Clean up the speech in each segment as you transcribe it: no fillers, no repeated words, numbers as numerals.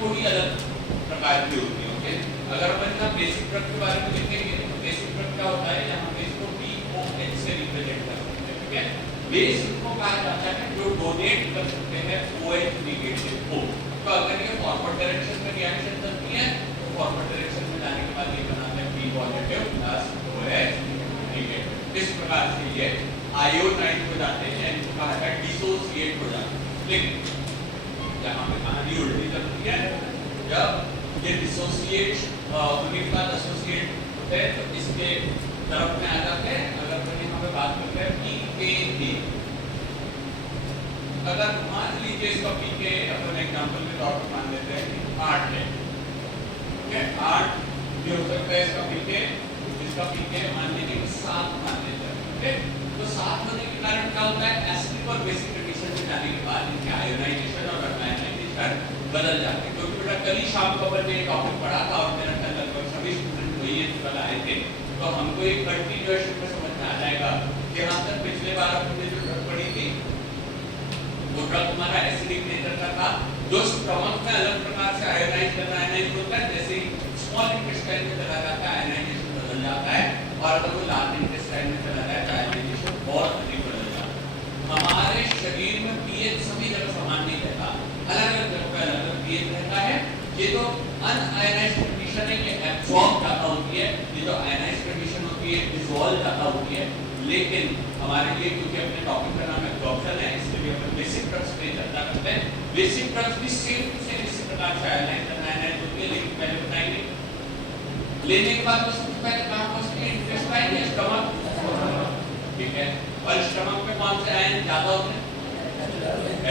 थोड़ी अलग प्रकार की होती है। ओके, अगर अपन यहाँ बेसिक ड्रग के बारे में देखेंगे तो बेसिक ड्रग क्या होता है, यहाँ पे इसको BOH से रिप्रेजेंट कर सकते हैं। ठीक है, बेस को कहा जाता है जो डोनेट कर सकते हैं OH नेगेटिव को। तो अगर ये फॉरवर्ड डायरेक्शन में रिएक्शन चलती है तो फॉरवर्ड डायरेक्शन में जाने के बाद ये बनाते हैं B positive plus OH negative. इस प्रकार से ये आयोनाइज हो जाते हैं, इनको कहा जाता है डिसोसिएट हो जाते हैं। लेकिन यहाँ पे कहानी उल्टी चलती है, जब ये डिसोसिएट होने के बाद एसोसिएट होते हैं तो इसके तरफ में आ जाते हैं। अगर अपन यहाँ पे बात करते हैं pKa, अगर मान लीजिए इसका pKa अपन एग्जांपल के तौर पर मान लेते हैं कि 8 है। ठीक है, 8 भी हो सकता है इसका pKa, इसका pKa मान लीजिए कि 7 मान लेते हैं। ठीक है, तो 7 होने के कारण क्या होता है, एसिडिक और बेसिक कंडीशन में जाने के बाद इनके आयोनाइजेशन और अनायोनाइजेशन बदल जाते हैं। क्योंकि बेटा कल ही शाम को अपन ने एक टॉपिक पढ़ा था और मेरा ख्याल लगभग सभी स्टूडेंट वही है कल आए थे, तो हमको एक कंटिन्यूएशन में समझ में आ जाएगा। जहाँ तक पिछले बार हमने जो ड्रग पढ़ी थी वो ड्रग हमारा एसिडिक नेचर का था, जो स्टमक में अलग प्रकार से आयोनाइज करना आयोनाइज होता है, जैसे स्मॉल इंटेस्टाइन में चला जाता है आयोनाइजेशन बदल जाता है, और अगर वो लार्ज इंटेस्टाइन में चला जाए तो आयोनाइजेशन बहुत अधिक बदल जाता है। हमारे शरीर में पीएच सभी जगह समान नहीं रहता, अलग अलग जगह पे अलग अलग पीएच रहता है। ये जो अनआयोनाइज्ड कंडीशन है ये एब्सॉर्ब ज्यादा होती है, ये जो आयोनाइज्ड कंडीशन होती है डिसॉल्व ज्यादा होती है। लेकिन हमारे लिए क्योंकि अपने टॉपिक का नाम एब्जॉर्प्शन है, इसलिए अपन बेसिक ड्रग्स पे चर्चा करते हैं। बेसिक ड्रग्स भी सेम टू सेम इसी प्रकार से आयोनाइज होती है, लेकिन पहले बताएंगे लेने के बाद सबसे पहले कहां पहुंचती है, इंटेस्टाइन या स्टमक। ठीक है, और स्टमक में कौन से आयन ज्यादा होते हैं,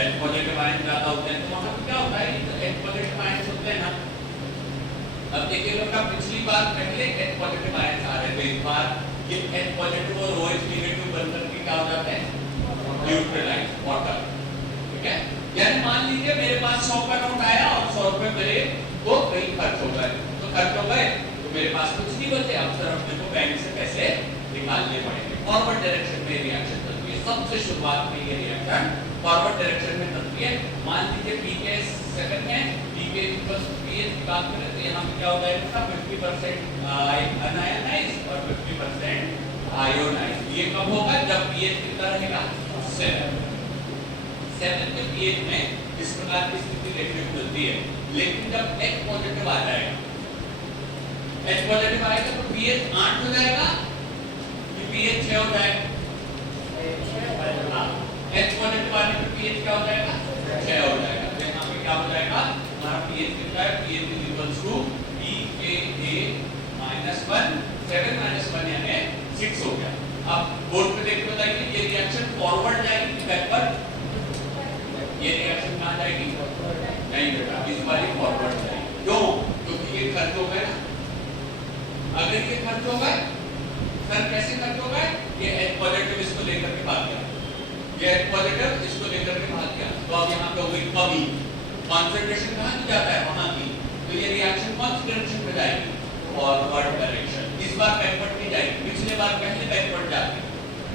H पॉजिटिव आयन ज्यादा होते हैं। तो वहां पे क्या होता है, तो H पॉजिटिव आयन होते हैं ना। अब देखिए बेटा पिछली बार पहले H पॉजिटिव आयन आ रहे थे, इस बार ये H पॉजिटिव और OH नेगेटिव बनकर के क्या हो जाते हैं, न्यूट्रलाइज वाटर। ठीक है, यानी मान लीजिए मेरे पास 100 का नोट आया और 100 रुपए मेरे को कहीं खर्च हो गए, तो खर्च हो गए तो मेरे पास कुछ नहीं बचे, अब सिर्फ मेरे को बैंक से पैसे निकालने पड़ेंगे। फॉरवर्ड डायरेक्शन में रिएक्शन चलती है, सबसे शुरुआत में ये रिएक्शन फॉरवर्ड डायरेक्शन में चलती है। मान लीजिए pKa सेकंड में pKa प्लस pH की बात करें तो यहाँ पे क्या हो जाएगा, 50% अनआयोनाइज्ड और 50% आयोनाइज्ड। ये कब होगा, जब pH कितना रहेगा 7 के pH में इस प्रकार की स्थिति देखने को मिलती है। लेकिन जब H पॉजिटिव आ जाएगा, H पॉजिटिव आएगा तो pH 8 हो जाएगा, pH 6 हो जाएगा। H पॉजिटिव आने पर pH क्या हो जाएगा, 6 हो जाएगा। तो यहाँ पे क्या हो जाएगा, हमारा pH कितना है, pH is equals to pKa -1, 7 - 1 यानी 6 हो गया। अब बोर्ड पे देख के बताइए ये रिएक्शन फॉरवर्ड जाएगी कि बैकवर्ड, ये रिएक्शन कहाँ जाएगी, नहीं बेटा इस बार ये फॉरवर्ड जाएगी। क्यों, क्योंकि ये खर्च हो गया ना। अगर ये खर्च हो गए, सर कैसे खर्च हो गए, ये H पॉजिटिव इसको लेकर के भाग गया, ये H पॉजिटिव इसको लेकर के भाग गया, तो अब यहाँ पे हो गई कमी, कंसंट्रेशन कहाँ की जाता है, वहां की। तो ये रिएक्शन कौन सी डायरेक्शन में जाएगी, फॉरवर्ड डायरेक्शन। इस बार बैकवर्ड नहीं जाएगी, पिछले बार पहले बैकवर्ड जाती,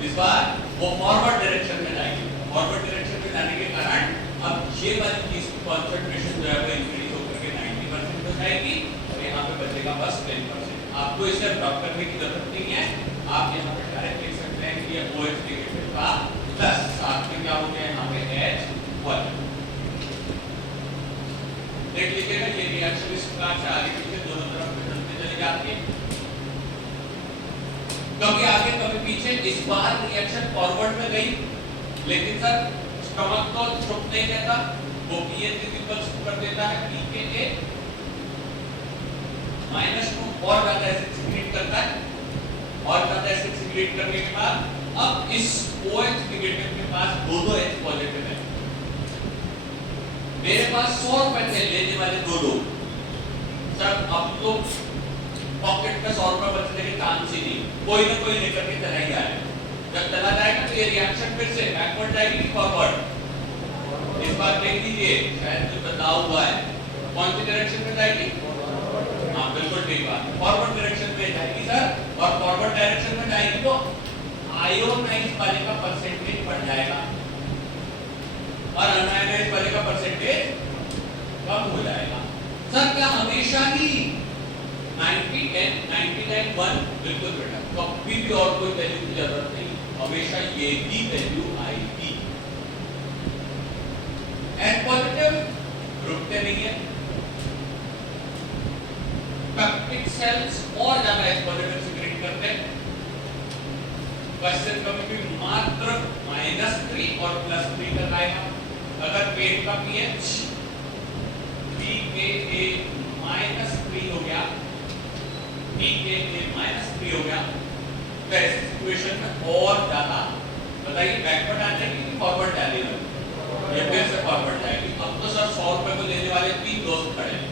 इस बार वो फॉरवर्ड डायरेक्शन में जाएगी। फॉरवर्ड डायरेक्शन में जाने के कारण अब ये वाली चीज की कंसंट्रेशन जो है वो इंक्रीज होकर के 90% हो जाएगी, और यहाँ पे बचेगा बस 10%। आपको इसे ड्रॉप करने की जरूरत नहीं है, आप यहाँ पे डायरेक्ट लिख सकते हैं कि ये OH नेगेटिव का प्लस साथ में क्या हो गया यहाँ पे H1। देख लीजिएगा ये रिएक्शन इस प्रकार से आगे पीछे दोनों तरफ बदलते चली जाती है, कभी आगे कभी पीछे। इस बार रिएक्शन फॉरवर्ड में गई, लेकिन सर स्टमक तो चुप नहीं रहता, वो pH इक्वल्स कर देता है pKa -2 और ज्यादा एसिड सीक्रेट करता है, और ज्यादा एसिड सीक्रेट करने के बाद अब इस OH नेगेटिव के पास दो H पॉजिटिव है, मेरे पास 100 रुपए थे लेने वाले दो, सर अब तो पॉकेट में 100 रुपए बचने के चांस ही नहीं, कोई ना कोई लेकर के चला ही जाएगा। जब चला जाएगा तो ये रिएक्शन फिर से बैकवर्ड जाएगी कि फॉरवर्ड, इस बार देख लीजिए शायद कुछ बदलाव हुआ है, कौन सी डायरेक्शन में जाएगी, हाँ बिल्कुल ठीक बात, फॉरवर्ड डायरेक्शन में जाएगी सर, और फॉरवर्ड डायरेक्शन में जाएगी तो आयोनाइज वाले का परसेंटेज बढ़ जाएगा और अनआयोनाइज वाले का परसेंटेज कम हो जाएगा। सर क्या हमेशा ही 90 10 99 1? बिल्कुल बेटा, कभी भी और कोई वैल्यू की जरूरत नहीं, हमेशा ये भी वैल्यू आएगी। एन पॉजिटिव रुकते नहीं है, पेप्टिक सेल्स और ज्यादा एच पॉजिटिव सिक्रेट करते हैं। क्वेश्चन कभी भी मात्र -3 और +3 तक आएगा। अगर पेट का पीएच pKa -3 हो गया, pKa -3 हो गया, तो ऐसी सिचुएशन में और ज्यादा बताइए बैकवर्ड आ जाएगी कि फॉरवर्ड डालेगा? ये फिर से फॉरवर्ड जाएगी। अब तो सर 100 रुपए को लेने वाले 3 दोस्त खड़े हैं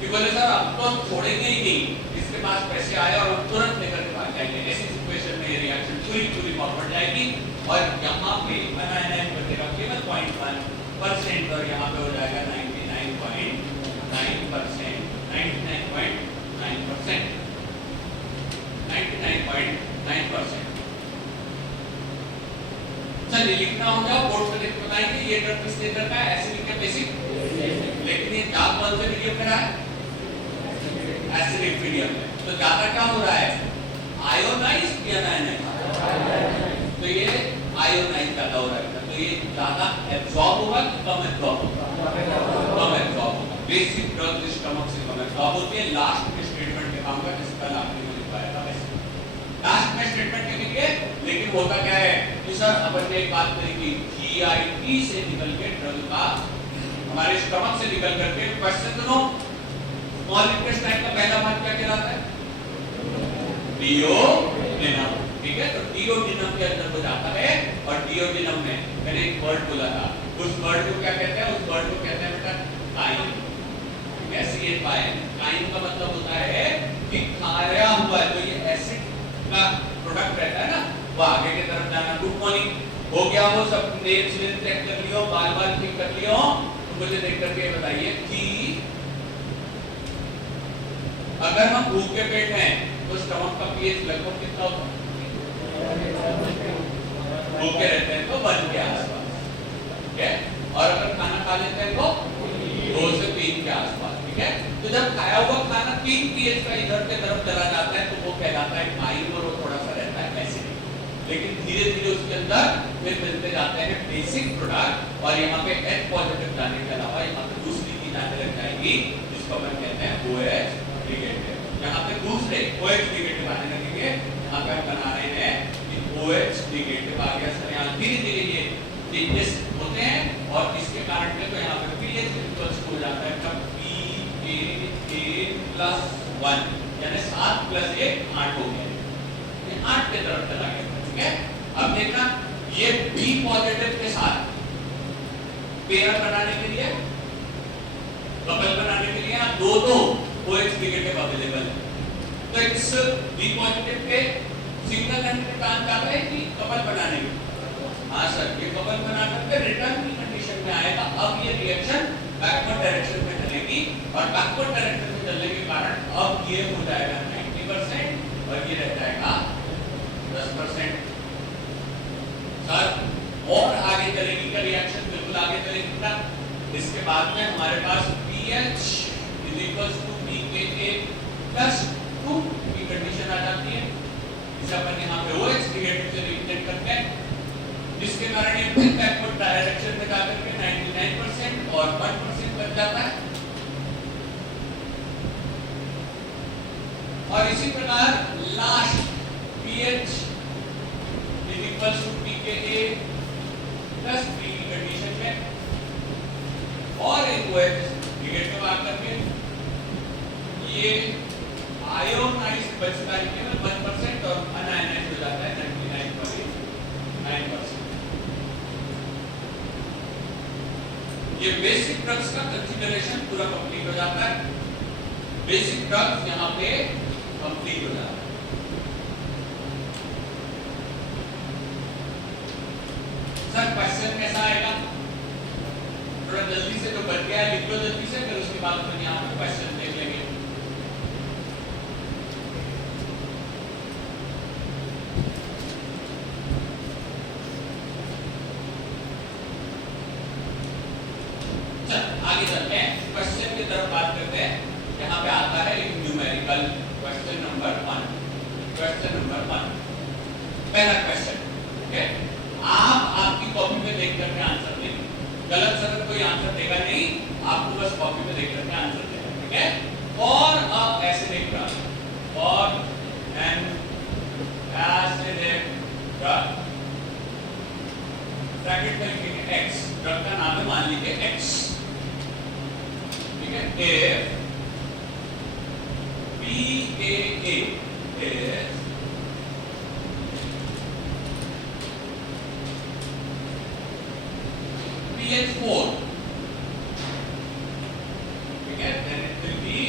कि बोले सर अब तो हम छोड़ेंगे ही नहीं, इसके पास पैसे आए और हम तुरंत लेकर के भाग जाएंगे। ऐसी सिचुएशन में ये रिएक्शन पूरी फॉरवर्ड जाएगी और यहाँ पे एनायन बचेगा केवल 0.1% और यहाँ पे हो जाएगा 99.9%, 99.9%, 99.9%। चलिए लिखना हो जाओ, बोर्ड पे लिख बताएंगे ये ड्रग किस नेचर का है, एसिडिक या बेसिक। लेकिन ये ज्यादा कौन से मीडियम में रहा है? एसिडिक मीडियम में। तो ज्यादा क्या हो रहा है? आयोनाइज्ड या अनायोनाइज्ड? तो ये आयोनाइज्ड ज्यादा हो रहा है, तो ये ज्यादा एब्जॉर्ब होगा कि कम एब्जॉर्ब होगा? कम एब्जॉर्ब होगा। बेसिक ड्रग स्टमक से कम एब्जॉर्ब होती है। लास्ट में स्टेटमेंट लिखाऊंगा जिसका आखिरी में लिखवाया था वैसे लास्ट में स्टेटमेंट लिखेंगे। लेकिन होता क्या है कि सर अपन ने एक बात करी थी, जीआईटी से निकल के ड्रग का हमारे स्टमक से निकल करके क्वेश्चन सुनो, स्मॉल इंटेस्टाइन का पहला भाग क्या कहलाता है? डियोडेनम। ठीक है, तो डियोडेनम के अंदर हो जाता है और डियोडेनम में मैंने एक वर्ड बोला था, उस वर्ड को क्या कहते हैं? उस वर्ड को कहते हैं बेटा काइन। काइन का मतलब होता है कि खाया हुआ है, तो ये एसिड का प्रोडक्ट रहता है ना, वो आगे की तरफ जाना। गुड मॉर्निंग हो गया, वो सब नेल्स चेक कर लियो, बाल ठीक कर लियो। तो मुझे देख करके बताइए कि अगर हम भूखे पेट हैं तो स्टमक का पीएच लगभग कितना होता है? भूखे रहते हैं तो 1 के आसपास, ठीक है, और अगर खाना खा लेते हैं तो 2 से 3 के आसपास, ठीक है। तो जब खाया हुआ खाना 3 पीएच का इधर के तरफ चला जाता है तो वो कहलाता है काइन और वो थोड़ा सा रहता है एसिडिक। लेकिन धीरे-धीरे उसके अंदर फिर मिलते जाते हैं बेसिक प्रोडक्ट और यहाँ पे H पॉजिटिव जाने के अलावा यहाँ पे दूसरी चीज आने लग जाएगी जिसको हम कहते हैं OH नेगेटिव। यहाँ पे दूसरे OH नेगेटिव आने लगेंगे। यहाँ पे हम बना रहे हैं कि OH नेगेटिव आ गया सर। यहाँ धीरे-धीरे ये चेंजेस होते हैं और इसके कारण पे तो यहाँ पे pH इक्वल्स हो जाता है कब pKa+1 यानी 7 + 1 8 हो गया, ये 8 के तरफ चला गया, ठीक है। अब देखना ये B पॉजिटिव के साथ पेयर बनाने के लिए, कपल बनाने के लिए दो OH नेगेटिव अवेलेबल है। तो इस B पॉजिटिव के सिंगल एंड पे काम कर रहे हैं कि कपल बनाने में? हाँ सर, ये कपल बना करके रिटर्न की कंडीशन में आएगा। अब ये रिएक्शन बैकवर्ड डायरेक्शन में चलेगी और बैकवर्ड डायरेक्शन में चलने के कारण अब ये हो जाएगा 90% और ये रह जाएगा 10%। सर और आगे चलेगी क्या रिएक्शन? बिल्कुल आगे चलेगी ना। इसके बाद में हमारे पास pH = pKa+2 की कंडीशन आ जाती है। इसे अपन यहाँ पे OH नेगेटिव से रिप्रेजेंट करते हैं, जिसके कारण ये फिर बैकवर्ड डायरेक्शन में जाकर के 99% और 1% बच जाता है। और इसी प्रकार लास्ट pH = pKa+3 की कंडीशन में और एक OH नेगेटिव आकर के ये आयोनाइज्ड बचता है केवल 1% और अनआयोनाइज्ड हो जाता है 99.9%। ये बेसिक ड्रग्स का कंसीडरेशन पूरा कंप्लीट हो जाता है। बेसिक ड्रग्स यहाँ पे कंप्लीट हो जाता है। सर क्वेश्चन कैसा आएगा? थोड़ा जल्दी से जो बच गया लिख लो जल्दी से, फिर उसके बाद अपन यहाँ पे क्वेश्चन देख लेंगे। चल आगे चलते हैं, क्वेश्चन की तरफ बात करते हैं। गलत सलत कोई आंसर देगा नहीं, आपको बस कॉपी में देख करके आंसर देना, ठीक है। और अब एसिडिक ड्रग, और एन एसिडिक ड्रग ब्रैकेट में लिखेंगे एक्स, ड्रग का नाम है मान लीजिए एक्स, ठीक है। इफ PKA is PH4, ठीक है, then it will be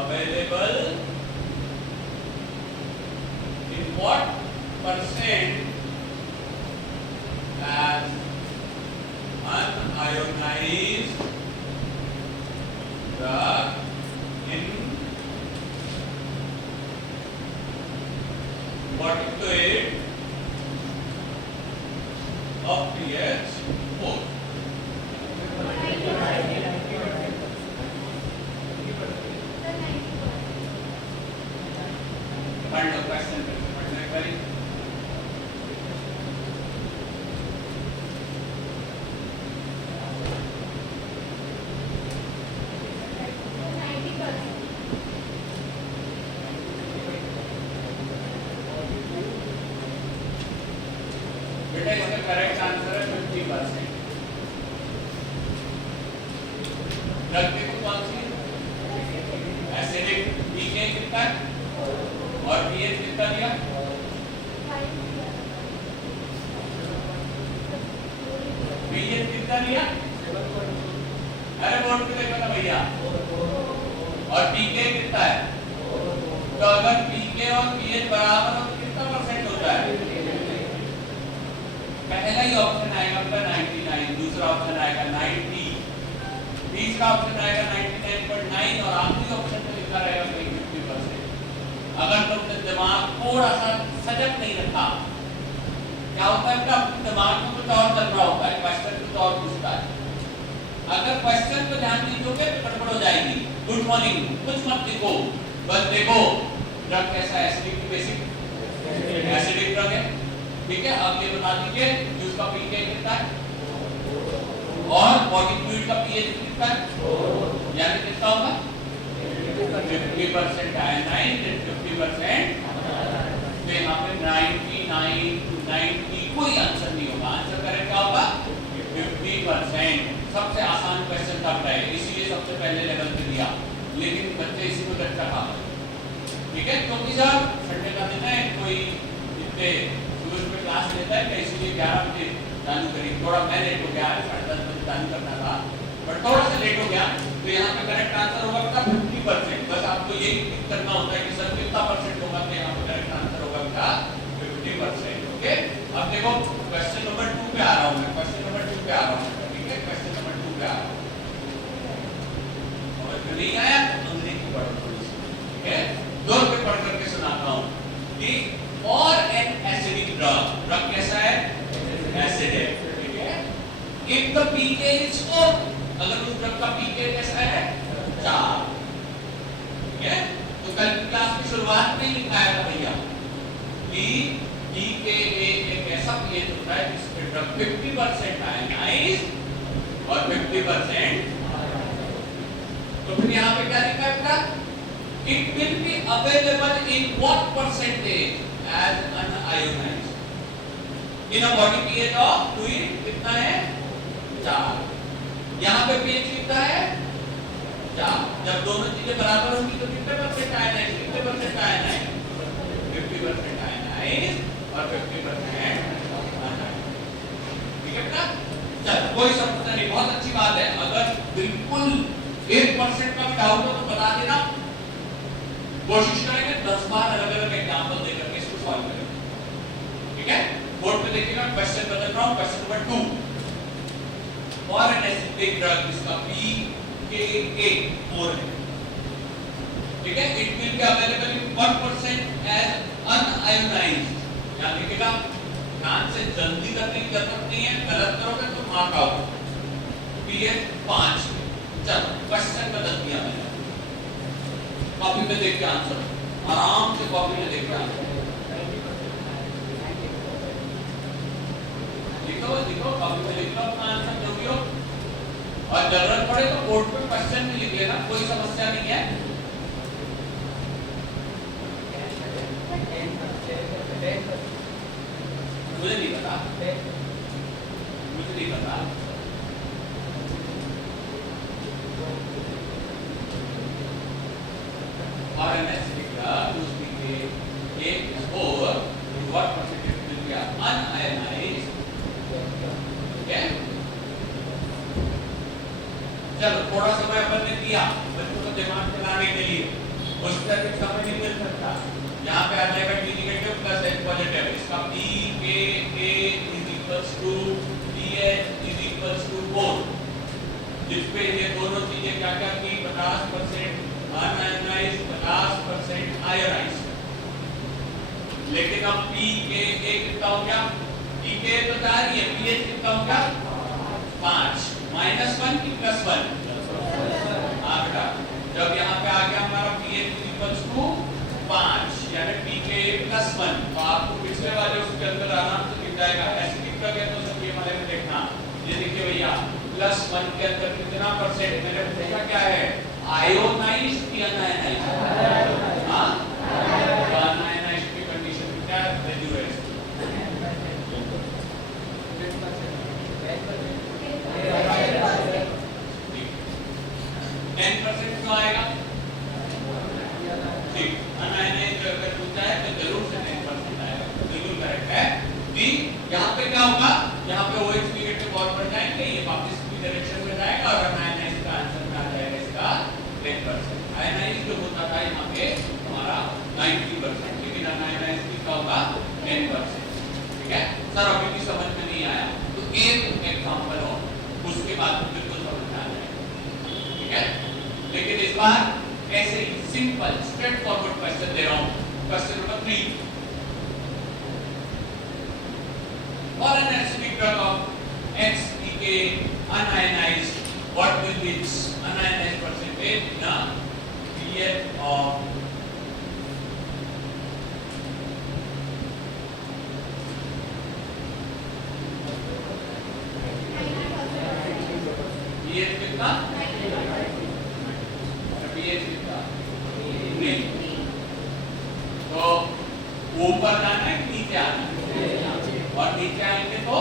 available in what percent as unionized drug in what fluid of pH 4. Find the question. बेटा इसका करेक्ट आंसर है 50%। ड्रग देखो कौन सी एसिडिक, पीके कितना है और पीएच कितना दिया, पीएच कितना दिया, अरे बोर्ड पे देखो ना भैया, और पीके कितना है, तो अगर पीके और पीएच बराबर हो तो कितना परसेंट होता है, पहला ही ऑप्शन आएगा आपका 99, दूसरा ऑप्शन आएगा 90, तीसरा ऑप्शन आएगा 99.9 और आखिरी ऑप्शन पे लिखा रहेगा 50%। अगर तुमने दिमाग थोड़ा सा सजग नहीं रखा, क्या होता है कि दिमाग में कुछ और चल रहा होता है, क्वेश्चन कुछ और पूछता है, अगर क्वेश्चन पे ध्यान नहीं दोगे तो गड़बड़ हो जाएगी। गुड मॉर्निंग, कुछ मत लिखो, बस देखो ड्रग कैसा है, एसिडिक बेसिक एसिडिक ड्रग है, ठीक है। अब ये बता दीजिए जूस का पीके कितना है और बॉडी फ्लूइड का पीएच कितना है, यानी कितना होगा 50% आयनाइन, 50%, तो यहाँ पे 99 to 90 कोई आंसर नहीं होगा, आंसर करेक्ट क्या होगा 50%। सबसे आसान क्वेश्चन था है, इसीलिए सबसे पहले लेवल पे दिया, लेकिन बच्चे इसी को अच्छा खा, ठीक है। क्योंकि सर संडे का दिन है, कोई इतने में क्लास लेता है, इसलिए 11 बजे चालू करी, थोड़ा मैं लेट हो गया, 10:30 बजे चालू करना था, बट थोड़ा सा लेट हो गया, तो यहाँ पे करेक्ट आंसर होगा क्या 50%। बस आपको यही क्लिक करना होता है कि सर कितना परसेंट होगा, तो यहाँ पे करेक्ट आंसर होगा क्या 50%, ओके। अब देखो क्वेश्चन नंबर 2 पे आ रहा हूँ मैं, क्वेश्चन नंबर 2 पे आ रहा हूँ, ठीक है, क्वेश्चन नंबर 2 पे आ रहा हूँ, समझ में नहीं आया तो अंग्रेजी पढ़ो थोड़ी सी, ठीक है, जोर पे पढ़ करके सुनाता हूँ कि और एन एसिडिक ड्रग, ड्रग कैसा है एसिडिक, ठीक है। इफ द पीके इज 4, अगर उस ड्रग का पीके कैसा है 4, ठीक है। तो कल की क्लास की शुरुआत में ही लिखाया था भैया कि पीके एक ऐसा पीएच होता है जिसमें ड्रग 50% आयनाइज्ड और 50%, तो फिर यहाँ पे क्या लिखा है, it will be available in what percentage as unionized in a body pH of fluid कितना है 4, यहाँ पे pH कितना है 4, जब दोनों चीजें बराबर होंगी तो कितने परसेंट आयनाइज, कितने परसेंट आयनाइज 50% आयनाइज और 50% अनआयनाइज, ठीक है बेटा। चलो कोई समस्या नहीं, बहुत अच्छी बात है, अगर बिल्कुल 1% का भी डाउट हो तो बता देना, कोशिश करेंगे 10 बार अलग-अलग एग्जांपल देकर के इसको सॉल्व करेंगे, ठीक है। बोर्ड पे देखिएगा क्वेश्चन बदल रहा हूं, question number 2, for an acidic drug जिसका पीके 4 है, ठीक है, it will be available in 1% as unionised, यहां लिखेगा, ध्यान से जल्दी करने की जरूरत नहीं है, गलत करोगे तो मार्क आउट, पीएच 5, चलो क्वेश्चन बदल दिया मैंने, कॉपी में देख के आंसर, आराम से कॉपी में देख के आंसर, लिखो लिखो, कॉपी में लिख लो अपना आंसर जो भी हो, और जरूरत पड़े तो बोर्ड पे क्वेश्चन भी लिख लेना, कोई समस्या नहीं है। मुझे नहीं पता, मुझे नहीं पता। और what percentage will be unionized? Okay? चलो थोड़ा समय अपन ने दिया बच्चों को दिमाग चलाने के लिए, उस तरह के समय नहीं मिल सकता। यहाँ पे आ जाएगा T negative plus H positive, इसका pKa is equals to pH is equals to 4, जिसपे ये दोनों चीजें क्या क्या की, 50% अनआयनाइज्ड 50% आयनाइज्ड। लेकिन अब pKa कितना हो गया, pKa तो 4 ही है, pH कितना हो गया 5, -1 की +1, हाँ बेटा, जब यहाँ पे आ गया हमारा pH इक्वल्स टू 5 यानी pKa +1, तो आपको पिछले वाले उसके अंदर आराम से दिख जाएगा। एसिडिक का क्या तो सब ये वाले में देखना, ये देखिए भैया +1 के अंदर कितना परसेंट, मैंने पूछा क्या है, आयोनाइज्ड की अनआयोनाइज्ड, हाँ अनआयोनाइज्ड की कंडीशन में क्या रेडियोएक्टिव 10% क्यों आएगा, ठीक, अनआयोनाइज्ड अगर पूछा है तो जरूर से 10% आएगा, बिल्कुल करेक्ट है। जी यहाँ पे क्या होगा, यहाँ पे OH नेगेटिव और बढ़ जाएंगे, ये वापस की डायरेक्शन में जाएगा और अनआयोनाइज्ड का आंसर में आ जाएगा इसका 10%। आयोनाइज्ड जो होता था यहाँ पे हमारा 90%, लेकिन अनआयोनाइज्ड की क्या होगा 10%। ठीक है सर, अभी भी समझ में नहीं आया तो एक एग्जांपल और, उसके बाद बिल्कुल समझ में आ जाएगा। ठीक है, लेकिन इस बार ऐसे ही सिंपल स्ट्रेट फॉरवर्ड क्वेश्चन दे रहा हूँ। Question number 3, for an acidic drug of X pK unionized, what will be its unionized percentage in a pH of pH कितना, pH कितना 3, तो ऊपर जाना है कि नीचे आना है, और नीचे आएंगे तो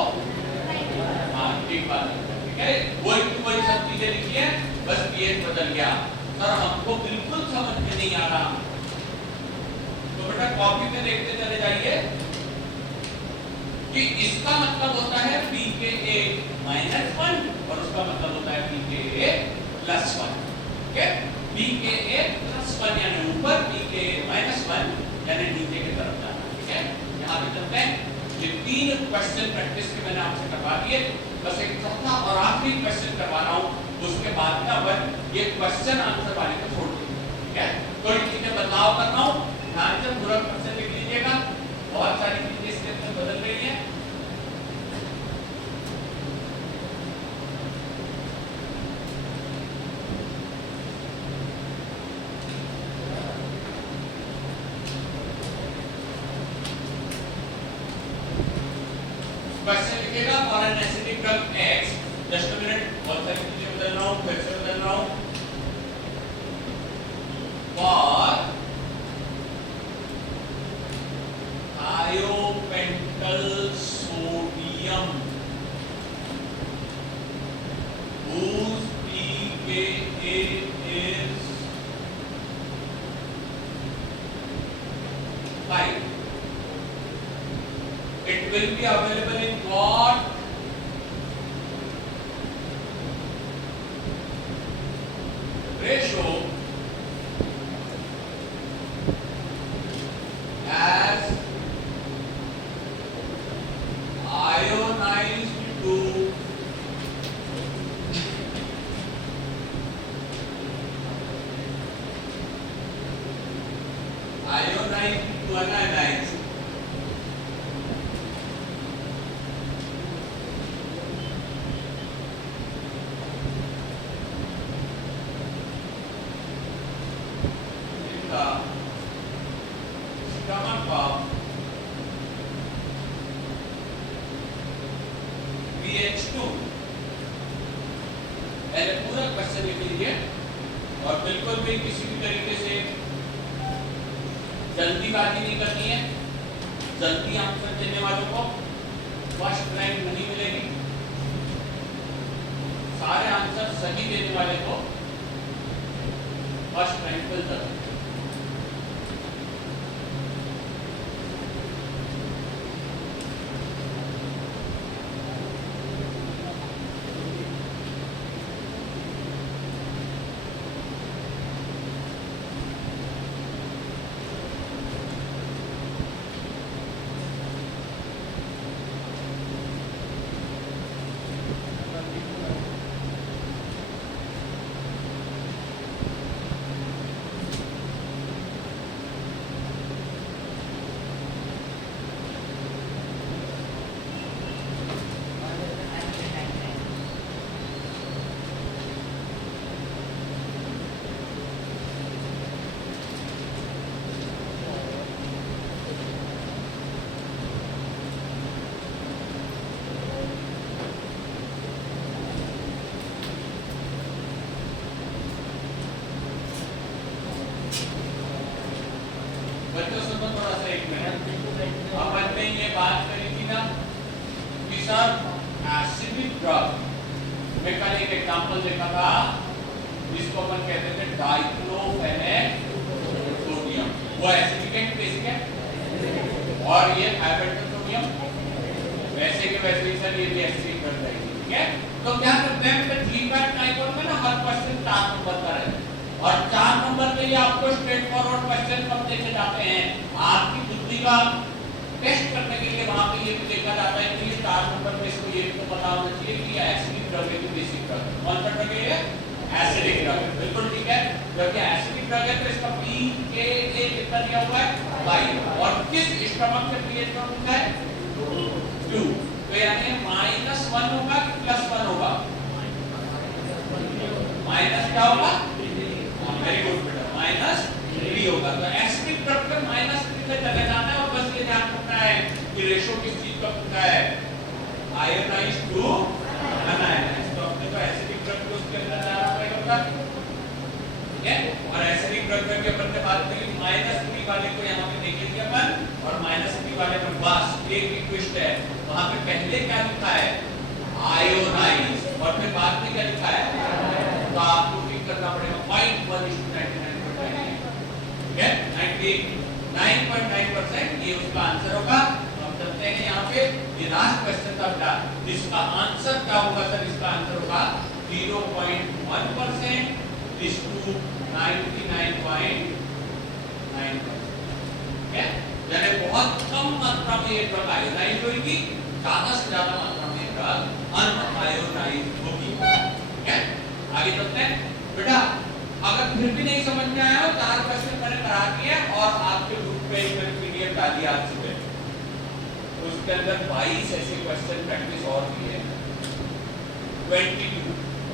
हाँ ठीक बात है। ठीक है, वही सब चीजें लिखी है, बस पीएच बदल गया। सर हमको बिल्कुल समझ में नहीं आ रहा, तो बेटा कॉपी में देखते चले जाइए कि इसका मतलब होता है pKa -1 और उसका मतलब होता है pKa +1। ओके, pKa +1 यानी ऊपर, pKa -1 यानी नीचे की तरफ जाना। ठीक है, यहाँ पे चलते हैं। ये 3 क्वेश्चन प्रैक्टिस के मैंने आपसे करवा दिए, बस एक चौथा और आखिरी क्वेश्चन करवा रहा हूँ, उसके बाद ना अपन ये क्वेश्चन आंसर वाले को छोड़ देंगे। ठीक है, थोड़ी चीजें बदलाव कर रहा हूँ, ध्यान से पूरा क्वेश्चन लिख लीजिएगा, बहुत सारी चीजें इसके अंदर बदल रही हैं। क्वेश्चन लिखेगा for an acidic drug X, just a minute, बहुत सारी चीजें बदल रहा हूँ, फिर से बदल रहा हूँ, for thiopental sodium whose pKa is 5, it will be available in what ratio as ionized to unionized। CH2। पहले पूरा क्वेश्चन लिख लीजिए और बिल्कुल भी किसी भी तरीके से जल्दीबाजी नहीं करनी है। जल्दी आंसर देने वालों को फर्स्ट रैंक नहीं मिलेगी। सारे आंसर सही देने वाले को फर्स्ट रैंक मिलता है। बच्चों सुनो थोड़ा सा एक मिनट। अपन ने ये बात करी थी ना कि सर एसिडिक ड्रग में कल एक एग्जांपल देखा था जिसको अपन कहते थे डाइक्लोफेनेक सोडियम। वो एसिडिक है बेसिक है और ये हाइड्रोजन सोडियम वैसे के वैसे ही सर ये भी एसिडिक ड्रग है। ठीक है, तो क्या करते हैं बेटा जीपैट टाइप में ना हर क्वेश्चन 4 नंबर का रहता है और 4 नंबर पे ये आपको स्ट्रेट फॉरवर्ड क्वेश्चन कब देखे जाते हैं, आपकी बुद्धि का टेस्ट करने के लिए वहां पे ये भी देखा जाता है कि ये 4 नंबर पे इसको ये तो पता होना चाहिए कि ये एसिडिक ड्रग है कि बेसिक ड्रग है। कौन सा ड्रग है ये? एसिडिक ड्रग है। बिल्कुल ठीक है, जबकि एसिडिक ड्रग है तो इसका pKa कितना दिया हुआ है 22 और किस स्टमक से pH का पूछा है 2, तो यानी -1 होगा कि +1 होगा? माइनस क्या होगा? वेरी गुड बेटा, -3 होगा। तो एसिडिक ड्रग पे -3 पे चले जाना है और बस ये ध्यान रखना है कि रेशो किस चीज का पूछा है, आयोनाइज टू अनआयोनाइज। तो अपने तो एसिडिक ड्रग को उसके अंदर जाना पड़ेगा, ठीक है। और एसिडिक ड्रग में भी अपन ने बात करी -3 वाले को यहाँ पे देख लीजिए अपन, और -3 वाले में बस एक ट्विस्ट है, वहां पे पहले क्या लिखा है आयोनाइज और फिर बाद में क्या लिखा है, तो आपको करना पड़ेगा 0.1:99.99, ठीक है। 99.9% ये उसका आंसर होगा। हम चलते हैं यहाँ पे ये लास्ट क्वेश्चन था बेटा, जिसका आंसर क्या होगा सर? इसका आंसर होगा 0.1% दिस टू 99.9%, ठीक है। यानी बहुत कम मात्रा में ये ड्रग आयोनाइज होगी, ज्यादा से ज्यादा मात्रा में ये ड्रग अनआयोनाइज होगी, ठीक है। आगे चलते हैं बेटा। अगर फिर भी नहीं समझ में आया हो, 4 क्वेश्चन मैंने करा दिए और आपके ग्रुप पे एक पीडीएफ डाली आज सुबह, उसके अंदर 22 ऐसे क्वेश्चन प्रैक्टिस और दिए 22,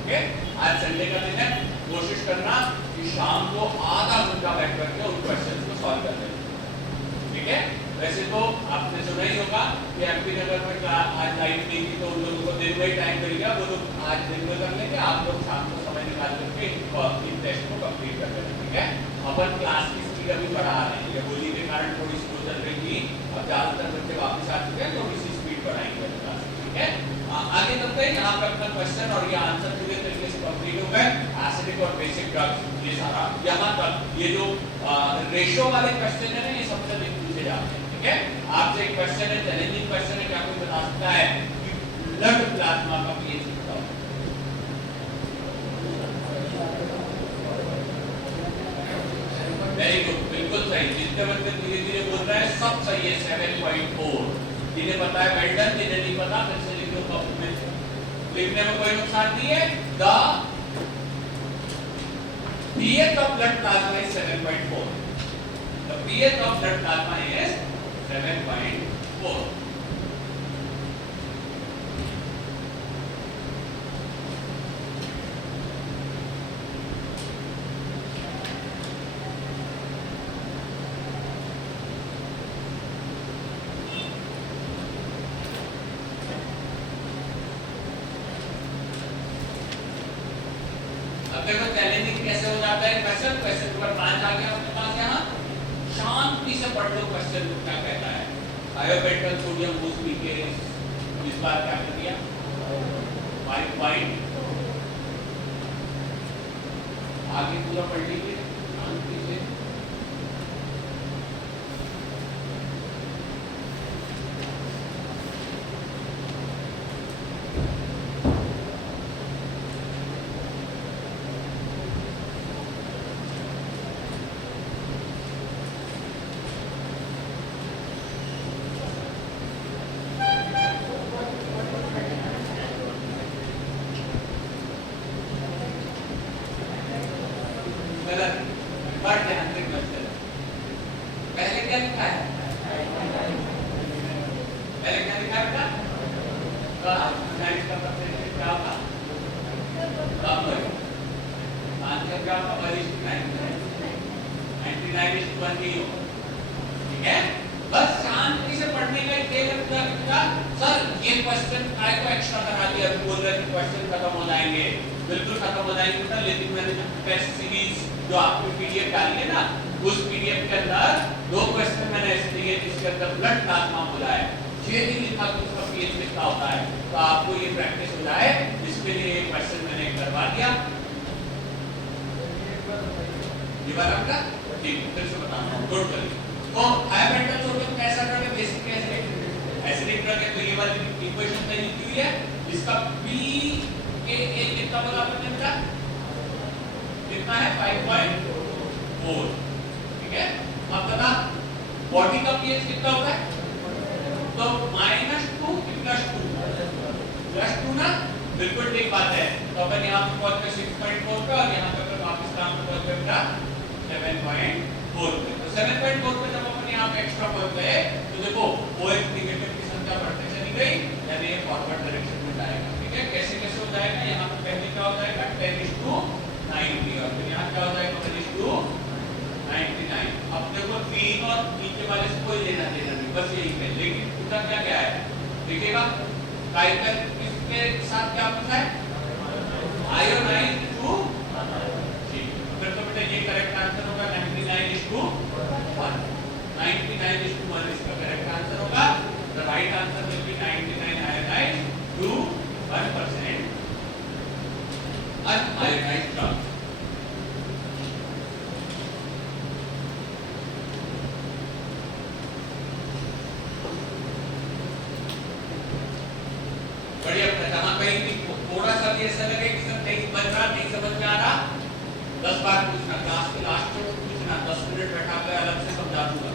ओके। आज संडे का दिन है, कोशिश करना कि शाम को आधा घंटा बैठ करके उन क्वेश्चन को सॉल्व कर लें, ठीक है। वैसे तो आपने सुना ही होगा कि एमपी नगर में आज लाइट नहीं थी तो उन लोगों को दिन में ही टाइम मिल गया, वो लोग आज दिन में कर लेंगे, आप लोग शाम को समय निकाल करके इन टेस्ट को कंप्लीट कर लेंगे, ठीक है। अपन क्लास की स्पीड अभी बढ़ा रहे हैं, होली के कारण थोड़ी स्लो चल रही थी, अब ज्यादातर बच्चे वापस आ चुके हैं, थोड़ी सी स्पीड बढ़ाएंगे क्लास, ठीक है। आगे चलते हैं, यहाँ पे अपना क्वेश्चन और ये आंसर पूरे तरीके से कंप्लीट हो गए। एसिडिक और बेसिक ड्रग्स ये सारा यहाँ तक, ये जो रेशो वाले क्वेश्चन है ना, ये सबसे अधिक पूछे जाते हैं, ठीक है। आपसे एक क्वेश्चन है, चैलेंजिंग क्वेश्चन है, क्या कोई बता सकता है कि ब्लड प्लाज्मा का पीएच कितना होगा? वेरी गुड, बिल्कुल सही। जितने बच्चे धीरे धीरे बोल रहे हैं सब सही है, 7.4। जिन्हें पता है वेल डन, जिन्हें नहीं पता फिर से लिख लो कॉपी में, लिखने में कोई नुकसान नहीं है। The pH of blood plasma is 7.4. The pH of blood plasma is 7.4. देखो चैलेंजिंग कैसे हो जाता है क्वेश्चन नंबर 5 आ गया आपके पास यहाँ। शांति से पढ़ लो क्वेश्चन क्या कहता है। आयोपेंटल सोडियम बूस्ट पीके इस बार क्या कर दिया 5 पॉइंट आगे पूरा पढ़ लीजिए शांति से। पहले क्या लिखा है क्या होगा आंसर क्या होगा 99:1 ठीक है। बस शांति से पढ़ने का सर ये क्वेश्चन काय को एक्स्ट्रा करा दिया बोल रहे थे क्वेश्चन खत्म हो जाएंगे बिल्कुल खत्म हो जाएंगे बेटा, लेकिन मैंने टेस्ट सीरीज जो आपको पीडीएफ डाली है ना उस पीडीएफ के अंदर 2 क्वेश्चन मैंने ऐसे दिए जिसके अंदर ब्लड प्लाज्मा बोला है 6 दिन लिखा तो उसका पीएच कितना होता है, तो आपको ये प्रैक्टिस हो जाए इसके लिए ये क्वेश्चन मैंने करवा दिया। ये बार आपका ठीक फिर से बताना नोट कर लीजिए। तो आयोपेंटल सोडियम कैसा ड्रग है बेसिक एसिडिक ड्रग है, तो ये वाली इक्वेशन तैयार की हुई है जिसका pKa कितना बोला आपने बेटा कितना है 5.4 ठीक है। अब बता बॉडी का पीएच कितना होता है तो -2 +2 ना बिल्कुल ठीक बात है। तो अपन यहाँ पे पहुंच गए 6.4 पे और यहाँ पे अपन वापस काम पे पहुंच गए बेटा 7.4 पे। तो 7.4 पे जब अपन यहाँ पे एक्स्ट्रा पहुंच गए तो देखो OH नेगेटिव की संख्या बढ़ते चली गई यानी ये फॉरवर्ड डायरेक्शन में जाएगा ठीक है। कैसे कैसे हो जाएगा यहाँ पे पहले क्या हो जाएगा 10:90 और फिर यहाँ क्या हो जाएगा 10:99। अब देखो 3 और नीचे वाले से कोई लेना देना नहीं बस यही है, लेकिन पूछा क्या क्या है देखिएगा काइकर किसके साथ क्या पूछा है आयोनाइज टू ठीक। फिर तो बेटा ये करेक्ट आंसर होगा 99:1 99:1 इसका करेक्ट आंसर होगा। The right answer will be 99 ionise to 1% unionised drug. बढ़िया जहां कहीं भी थोड़ा सा भी ऐसा लगे कि सर नहीं बन रहा नहीं समझ में आ रहा 10 बार पूछना, क्लास के लास्ट में पूछना, 10 मिनट बैठा कर अलग से समझा दूंगा।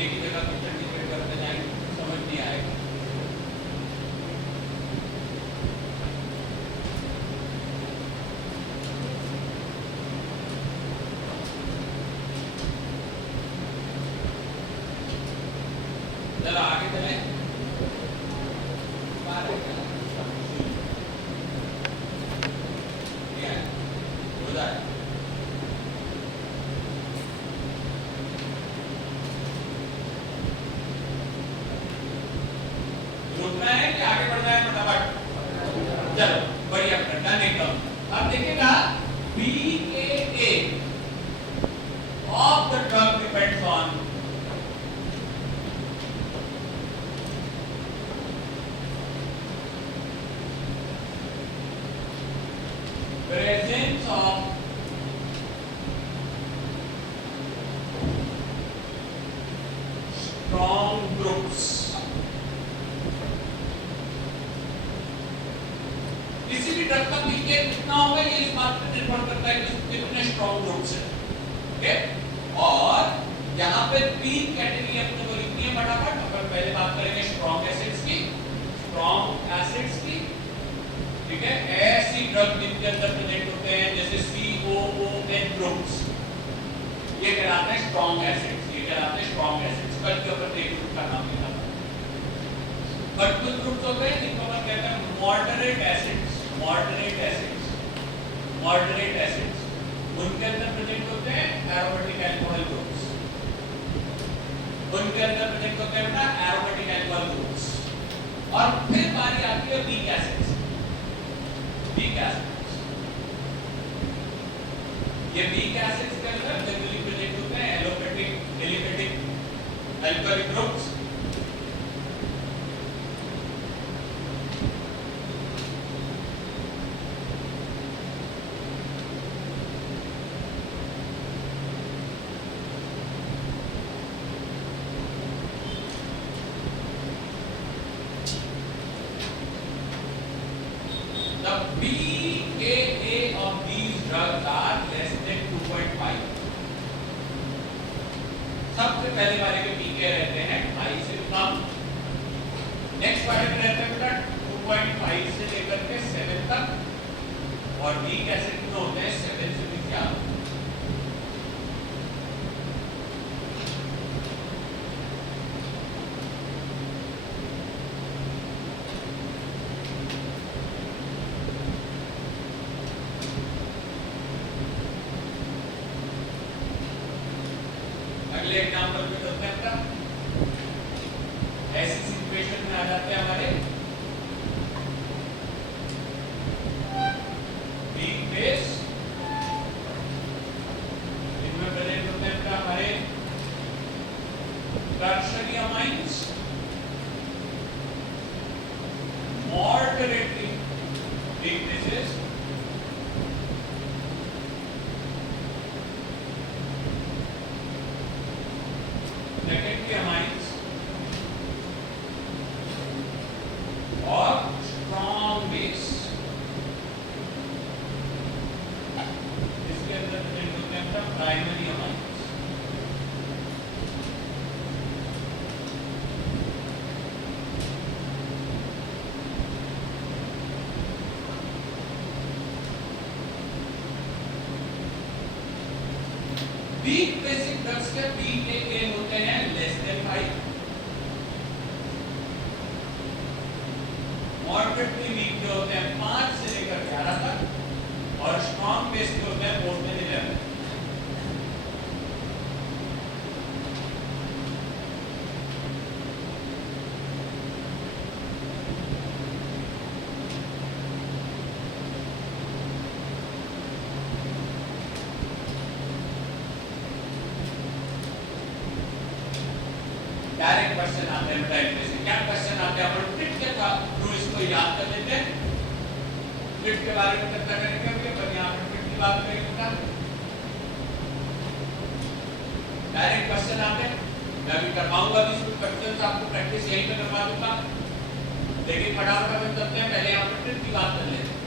एक ही जगह क्वेश्चन डिबेट करते जाएंगे समझ नहीं आएगा। चलो आगे चले हो जाए रुकना है कि आगे बढ़ना है फटाफट। चलो बढ़िया डन एकदम। अब देखिएगा pKa of the drug depends on presence of strong groups। किसी भी ड्रग का pKa कितना होगा ये इस बात पर निर्भर करता है कि कितने स्ट्रॉन्ग ग्रुप्स हैं ओके। और यहाँ पे 3 कैटेगरी अपने को लिखनी है फटाफट। अपन पहले बात करेंगे स्ट्रॉन्ग एसिड्स की। स्ट्रॉन्ग एसिड्स की, ठीक है, ऐसी ड्रग जिनके अंदर प्रेजेंट होते हैं जैसे COOH ग्रुप्स, ये कहलाते हैं स्ट्रॉन्ग एसिड्स, ये कहलाते हैं स्ट्रॉन्ग एसिड्स। कल के ऊपर एक ग्रुप का नाम लिखा था। बट कुछ ग्रुप्स होते हैं जिनको हम कहते हैं moderate acids, moderate acids, moderate acids, उनके अंदर प्रेजेंट होते हैं एरोमेटिक अल्कोहल ग्रुप्स, उनके अंदर प्रेजेंट होते हैं ना एरोमेटिक अल्कोहल ग्रुप्स। और फिर बारी आती है वीक एसिड्स, वीक एसिड्स, ये वीक एसिड्स के अंदर जनरली प्रेजेंट होते हैं allopathic aliphatic alcoholic groups. The pKa of these drugs are less than 2.5. सबसे पहले वाले के pK रहते हैं 2.5 से कम, नेक्स्ट वाले में रहते हैं बेटा 2.5 से लेकर के 7 तक, और वीक एसिड में होते हैं 7 से भी ज्यादा। अगले एग्जांपल में चलते हैं अपना, ऐसी सिचुएशन में आ जाते हैं हमारे वीक बेस, इनमें प्रेजेंट होते हैं अपना हमारे tertiary amines, moderately weak bases, secondary amines और स्ट्रॉन्ग बेस। इसके अंदर प्रेजेंट होते हैं अपना primary amines. Weak basic drugs के pKa होते हैं लेस देन 5, मॉडरेटली वीक के होते हैं 5 से लेकर 11 तक, और स्ट्रॉन्ग बेस के होते हैं मोर देन 11। डायरेक्ट क्वेश्चन आते हैं बेटा इनमें से, क्या क्वेश्चन आते हैं, अपन ट्रिट के थ्रू इसको याद कर लेते हैं। ट्रिट के बारे में चर्चा करेंगे अभी, अपन यहाँ पर ट्रिट की बात करेंगे बेटा। डायरेक्ट क्वेश्चन आते हैं, मैं अभी करवाऊंगा भी इसको क्वेश्चन, आपको प्रैक्टिस यहीं पे करवा दूंगा, लेकिन फटाफट अपन चलते हैं, पहले यहाँ पर ट्रिट की बात कर लेते हैं।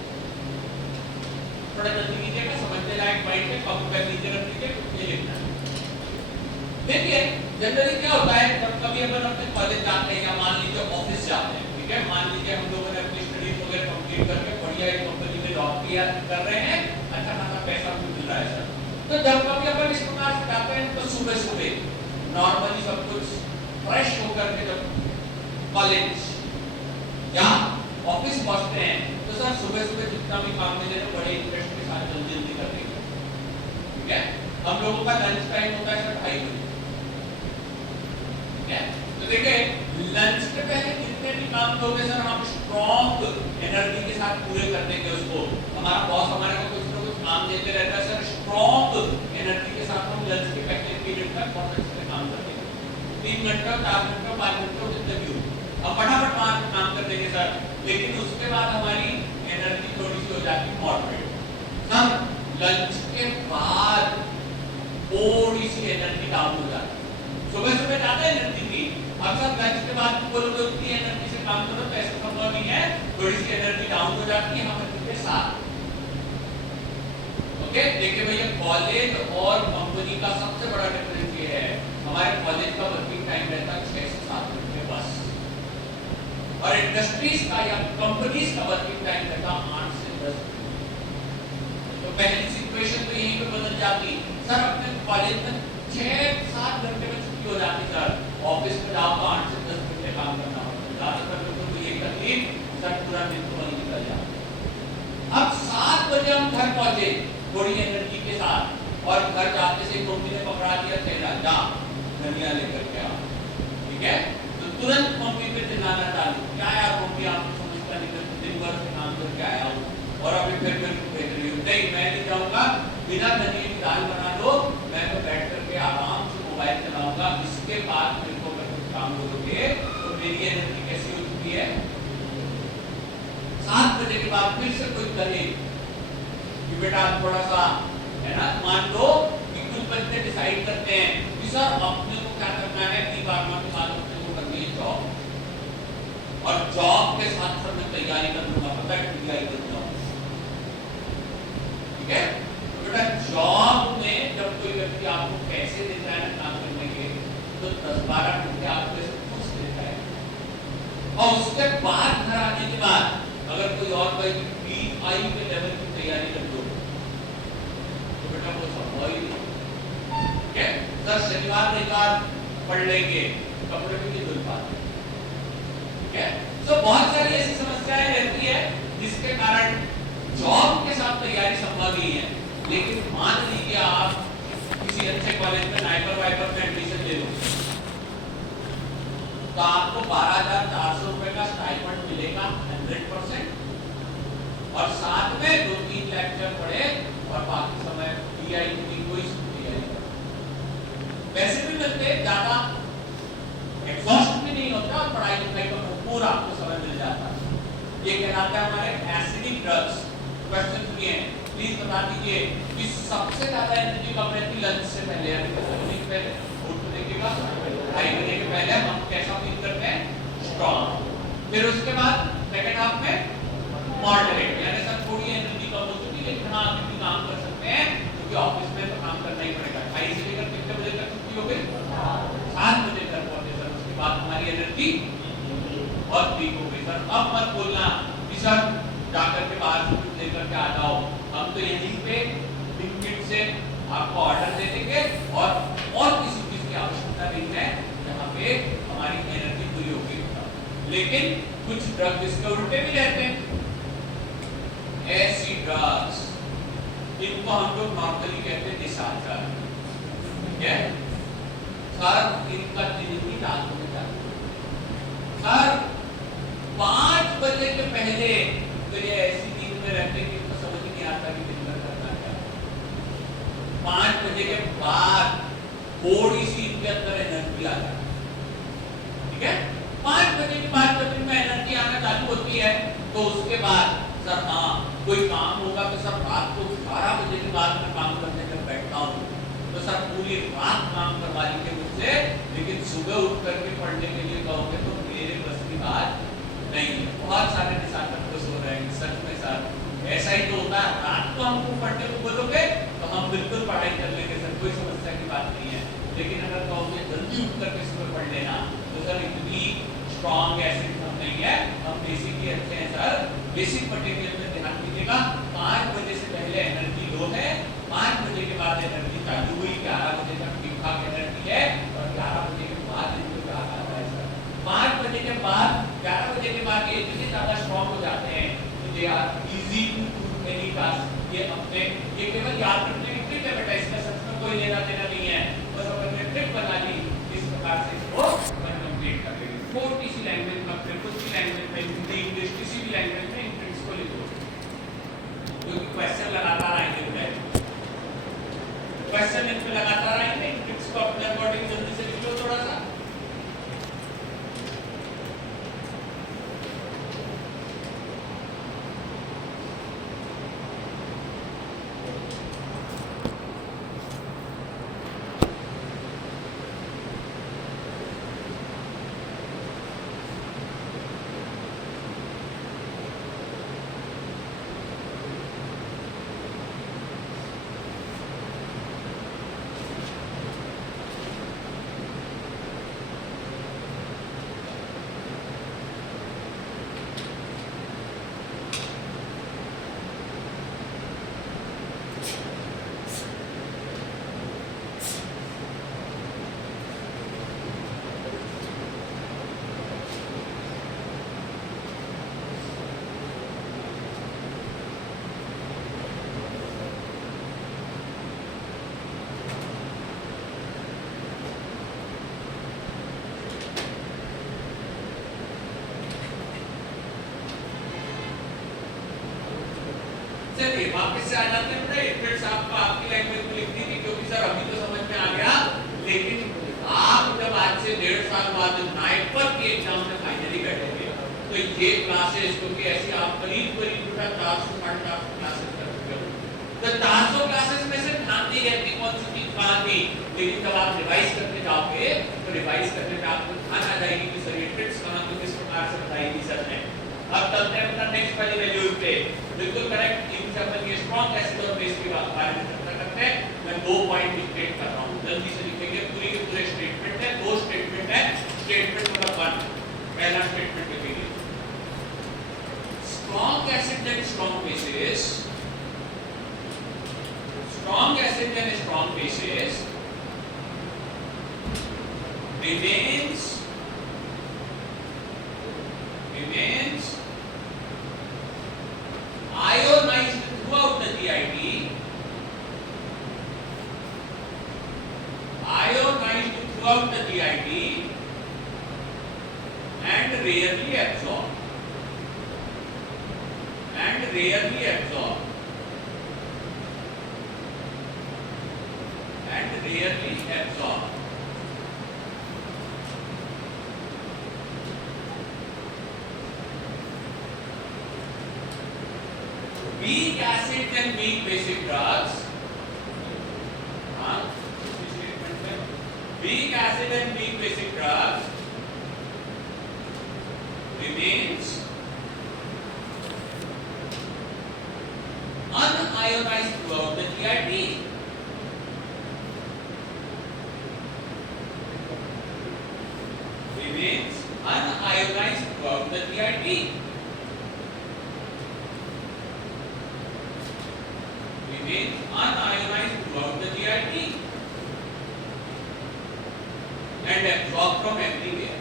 थोड़ा जल्दी कीजिएगा, समझने लायक पॉइंट है, कॉपी पेन नीचे रख लीजिए, कुछ नहीं लिखना है। देखिए जनरली क्या होता है, जब कभी अपन अपने कॉलेज जाते हैं या मान लीजिए ऑफिस जाते हैं, ठीक है, मान लीजिए हम लोगों ने अपनी स्टडीज वगैरह कंप्लीट करके बढ़िया एक कंपनी में जॉब किया कर रहे हैं, अच्छा खासा पैसा भी मिल रहा है सर, तो जब कभी अपन इस प्रकार से जाते हैं तो सुबह सुबह नॉर्मली सब कुछ फ्रेश होकर के जब कॉलेज या ऑफिस पहुंचते हैं तो सर सुबह सुबह जितना भी काम मिले ना बड़े इंटरेस्ट के साथ जल्दी जल्दी कर देंगे, ठीक है। हम लोगों का लंच टाइम होता है सर 2:30 बजे, तो देखिए लंच के पहले जितने भी काम होंगे सर हम स्ट्रॉन्ग एनर्जी के साथ पूरे कर देंगे उसको। हमारा बॉस हमारे को कुछ ना कुछ काम देते रहता है सर, स्ट्रॉन्ग एनर्जी के साथ हम लंच के पहले पीरियड तक बहुत अच्छे से काम कर देंगे, 3 घंटे 4 घंटे 5 घंटे जितने भी हो हम फटाफट वहां पे काम कर देंगे सर। लेकिन उसके बाद हमारी एनर्जी थोड़ी सी हो जाती है मॉडरेट सर, लंच के बाद थोड़ी सी एनर्जी डाउन हो जाती है, सुबह सुबह ज्यादा एनर्जी थी, अब सब लंच के बाद बोलोगे उतनी एनर्जी से काम करो तो ऐसा संभव नहीं है, थोड़ी सी एनर्जी डाउन हो जाती है हम के साथ। ओके देखिए भैया कॉलेज और कंपनी का सबसे बड़ा डिफरेंस ये है, हमारे कॉलेज का वर्किंग टाइम रहता है 6 से 7 घंटे बस, और इंडस्ट्रीज का या कंपनीज का वर्किंग टाइम रहता 8 से 10। तो पहली सिचुएशन तो यहीं पे बदल जाती, सर अपने कॉलेज में 6-7 घंटे में छुट्टी हो जाती सर, ऑफिस में जाओ तो 8 से 10 घंटे काम करना होता है, ज्यादातर लोगों को ये तकलीफ सर पूरा दिन तो वहीं निकल जाता। अब 7 बजे हम घर पहुंचे थोड़ी एनर्जी के साथ और घर जाते से मम्मी ने पकड़ा दिया तेरा जा धनिया लेकर के आओ, ठीक है, तो तुरंत मम्मी पे चिल्लाना चालू, क्या यार मम्मी आपको समझता नहीं, मैं दिन भर से काम करके आया हूँ और अभी फिर भेज रही हूँ, नहीं मैं नहीं जाऊंगा, बिना धनिया की दाल बना दो, मैं तो बैठ करके आराम से मोबाइल चलाऊंगा, इसके बाद मेरे को अगर कुछ काम बोलोगे तो मेरी एनर्जी कैसी हो चुकी है। 7 बजे के बाद फिर से कोई कहे कि बेटा थोड़ा सा है ना, मान लो कि कुछ बच्चे डिसाइड करते हैं कि सर अपने को क्या करना है, बारहवीं के बाद अपने को करनी है जॉब, और जॉब के साथ साथ मैं तैयारी कर लूंगा, पता है तैयारी कर लूंगा, ठीक है। तो बेटा जॉब में जब कोई व्यक्ति आपको पैसे देता है ना काम करने के, तो 10-12 घंटे आपको ऐसे खुश देता है, और उसके बाद घर आने के बाद अगर कोई और कोई BI के लेवल की तैयारी कर दो तो बेटा वो संभव ही नहीं, ठीक है। सर शनिवार रविवार पढ़ लेंगे, कपड़े भी नहीं धुल पाते, ठीक है। तो बहुत सारी ऐसी समस्याएं रहती है जिसके कारण जॉब के साथ तैयारी संभव नहीं है। लेकिन मान लीजिए आप किसी अच्छे कॉलेज में नाइपर वाइपर में एडमिशन ले लो तो आपको 12,400 रुपए का स्टाइपेंड मिलेगा 100%, और साथ में 2-3 लेक्चर पढ़े और बाकी समय BI की कोई तैयारी करो, पैसे भी मिलते हैं, ज्यादा एग्जॉस्ट भी नहीं होता और पढ़ाई लिखाई का भरपूर आपको समय मिल जाता है। ये कहलाता है हमारे एसिडिक ड्रग्स। क्वेश्चन सुनिए, प्लीज बता दीजिए कि सबसे ज्यादा एनर्जी कब रहती है लंच से पहले, यानी पहले फूड देखिएगा 2:30 बजे के पहले हम कैसा फील करते हैं, स्ट्रांग, फिर उसके बाद सेकंड हाफ में मॉडरेट, यानी सब थोड़ी एनर्जी कम हो चुकी है लेकिन हाँ अभी भी काम कर सकते हैं क्योंकि ऑफिस में तो काम करना ही पड़ेगा। 2:30 से लेकर कितने बजे तक छुट्टी हो गई, 7 बजे तक पहुंचे सर, उसके बाद हमारी एनर्जी बहुत वीक हो गई सर। अब मत बोलना कि सर जाकर के बाहर से कुछ लेकर के आ जाओ, हम तो यहीं पे लिक्विड से आपको ऑर्डर दे देंगे और किसी चीज की आवश्यकता नहीं है, यहाँ पे हमारी एनर्जी पूरी होगी। लेकिन कुछ ड्रग इसके उल्टे भी रहते हैं, ऐसी ड्रग्स इनको हम लोग नॉर्मली कहते हैं निशाचर, ठीक है। सर इनका दिन ही रात में जाता सर 5 बजे के पहले तो ये ऐसी नींद में रहते हैं कि इनको समझ नहीं आता कि दिन भर करना क्या। 5 बजे के बाद थोड़ी सी इनके अंदर एनर्जी आ जाती है, ठीक है। 5 बजे के बाद जब इनमें एनर्जी आना चालू होती है तो उसके बाद सर हाँ कोई काम होगा तो सर रात को 12 बजे के बाद मैं काम करने तक बैठता हूँ तो सर पूरी रात काम करवा लीजिए मुझसे, लेकिन सुबह उठ करके पढ़ने के लिए कहोगे तो मेरे बस की बात नहीं है। बहुत सारे निशाचर खुश हो रहे हैं सच में सर, ऐसा ही तो होता है। रात को हमको पढ़ने को बोलोगे तो हम बिल्कुल पढ़ाई कर लेंगे सर, कोई समस्या की बात नहीं है, लेकिन अगर कहोगे जल्दी उठ करके सुबह पढ़ लेना तो सर इतनी स्ट्रॉन्ग एसिड नहीं है, हम बेसिक ही अच्छे हैं सर। बेसिक मटेरियल में ध्यान दीजिएगा, 5 बजे से पहले एनर्जी लो है, 5 बजे के बाद एनर्जी चालू हुई, 11 बजे तक ठीक ठाक एनर्जी है और 11 बजे के बाद इनको क्या आता है सर, 5 बजे के बाद 11 बजे के बाद ये इतने ज्यादा स्ट्रॉन्ग हो जाते हैं कि they are easy to do any task. ये अपने ये केवल याद रखने की ट्रिक है बेटा, इसका सच में कोई लेना देना नहीं है, बस अपने ट्रिक बना ली इस प्रकार से इसको कंप्लीट कर लेंगे। छोटी सी लैंग्वेज में अपने खुद की लैंग्वेज में, हिंदी इंग्लिश किसी भी लैंग्वेज में इन ट्रिक्स को लिखो क्योंकि क्वेश्चन लगातार आएंगे, क्वेश्चन इन पे लगातार आएंगे, इन ट्रिक्स को अपने अकॉर्डिंग जल्दी से लिख लो थोड़ा सा। चलिए वापस से आ जाते हैं। इक्विट्स आपको आपकी लैंग्वेज में लिखनी थी क्योंकि सर अभी तो समझ में आ गया, लेकिन आप जब आज से 1.5 साल बाद नाइपर के एग्जाम में फाइनली बैठेंगे तो ये क्लासेस, क्योंकि ऐसी आप करीब 400 450 क्लासेस कर चुके हो, तो 400 क्लासेस में से ध्यान नहीं रहती कौन सी चीज कहाँ थी, लेकिन जब आप रिवाइज करने जाओगे तो रिवाइज करने में आपको ध्यान आ जाएगी कि सर ये ट्रिक्स कहाँ तो किस प्रकार से बताई थी सर ने। अब चलते हैं अपना नेक्स्ट वाली वैल्यू पे। बिल्कुल करेक्ट, इनसे अपन ये स्ट्रॉन्ग एसिड और बेस के बारे में चर्चा करते हैं। मैं 2 पॉइंट डिक्टेट कर रहा हूं, जल्दी से लिखेंगे। पूरी के पूरे स्टेटमेंट है, 2 स्टेटमेंट है। स्टेटमेंट नंबर 1, पहला स्टेटमेंट लिखेंगे, strong acid and strong bases, strong acid and strong bases remains ionized throughout the GIT, ionized throughout the GIT and rarely absorbed, and rarely absorbed, and rarely absorbed. Weak acids and weak basic drugs, weak acid and weak basic drugs remains unionized throughout the GIT. Remains unionized throughout the GIT. Remains unionized throughout the GIT and absorbed from everywhere.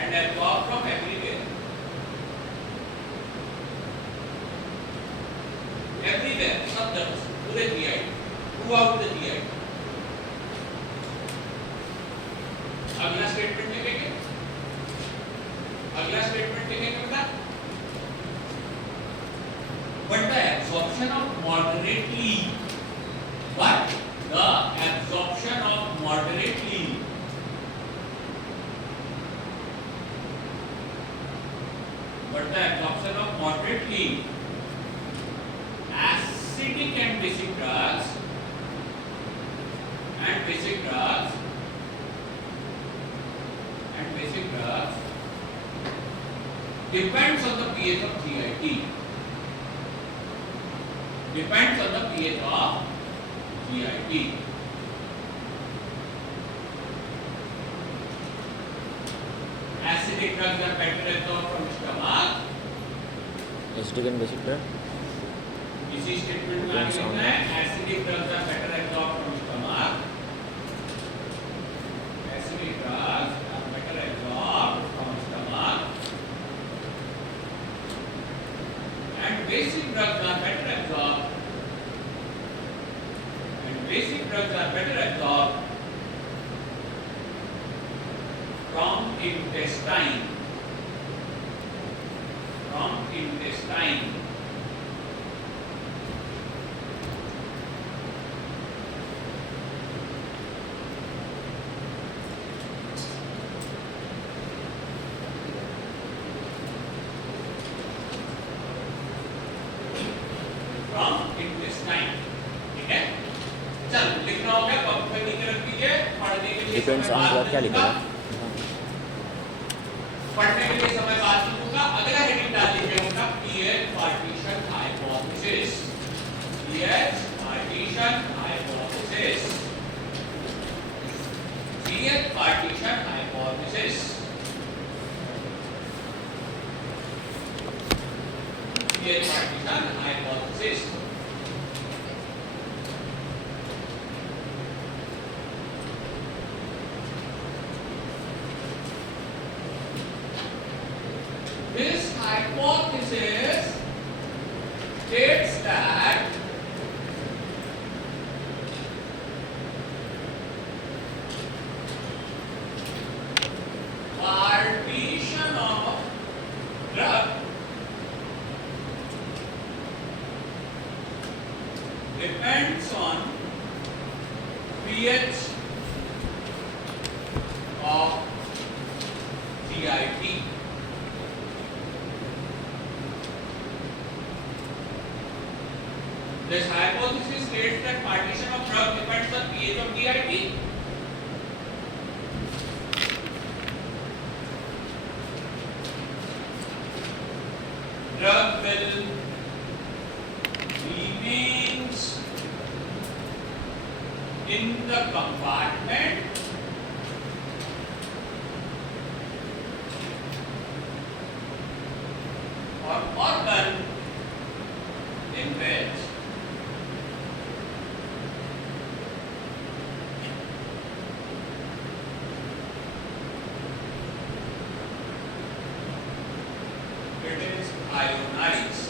And absorbed from everywhere. Everywhere, सब जगह, पूरे GIT, throughout the GIT. अगला statement लिखेंगे, अगला statement लिखेंगे बता, but the absorption of moderately, but the absorption of moderately, but the absorption of moderately acidic and basic drugs and basic drugs and basic drugs depends on the pH of GIT. Depends on the pH of GIT. Acidic drugs are better absorbed from stomach. Acidic and basic drug. इसी statement में आगे लिखना है, acidic drugs are better absorbed from stomach. Acidic drugs are better absorbed from stomach. And basic drugs are better absorbed. And basic drugs are better absorbed from intestine. From intestine. From intestine. ठीक है, चल लिखना हो गया, pump पे नीचे रख दीजिए, पढ़ने के लिए डिपेंड्स ऑन ब्लॉक क्या लिखेगा? पढ़ने के लिए समय बाद लिखूंगा। अगला हेडिंग डाल लीजिए उनका pH partition hypothesis, pH partition hypothesis, pH partition hypothesis, pH partition hypothesis. This hypothesis states that partition of depends on pH of GIT. This hypothesis states that partition of drug depends on pH of GIT. Drug will remains in the compartment or organ in which it is ionized.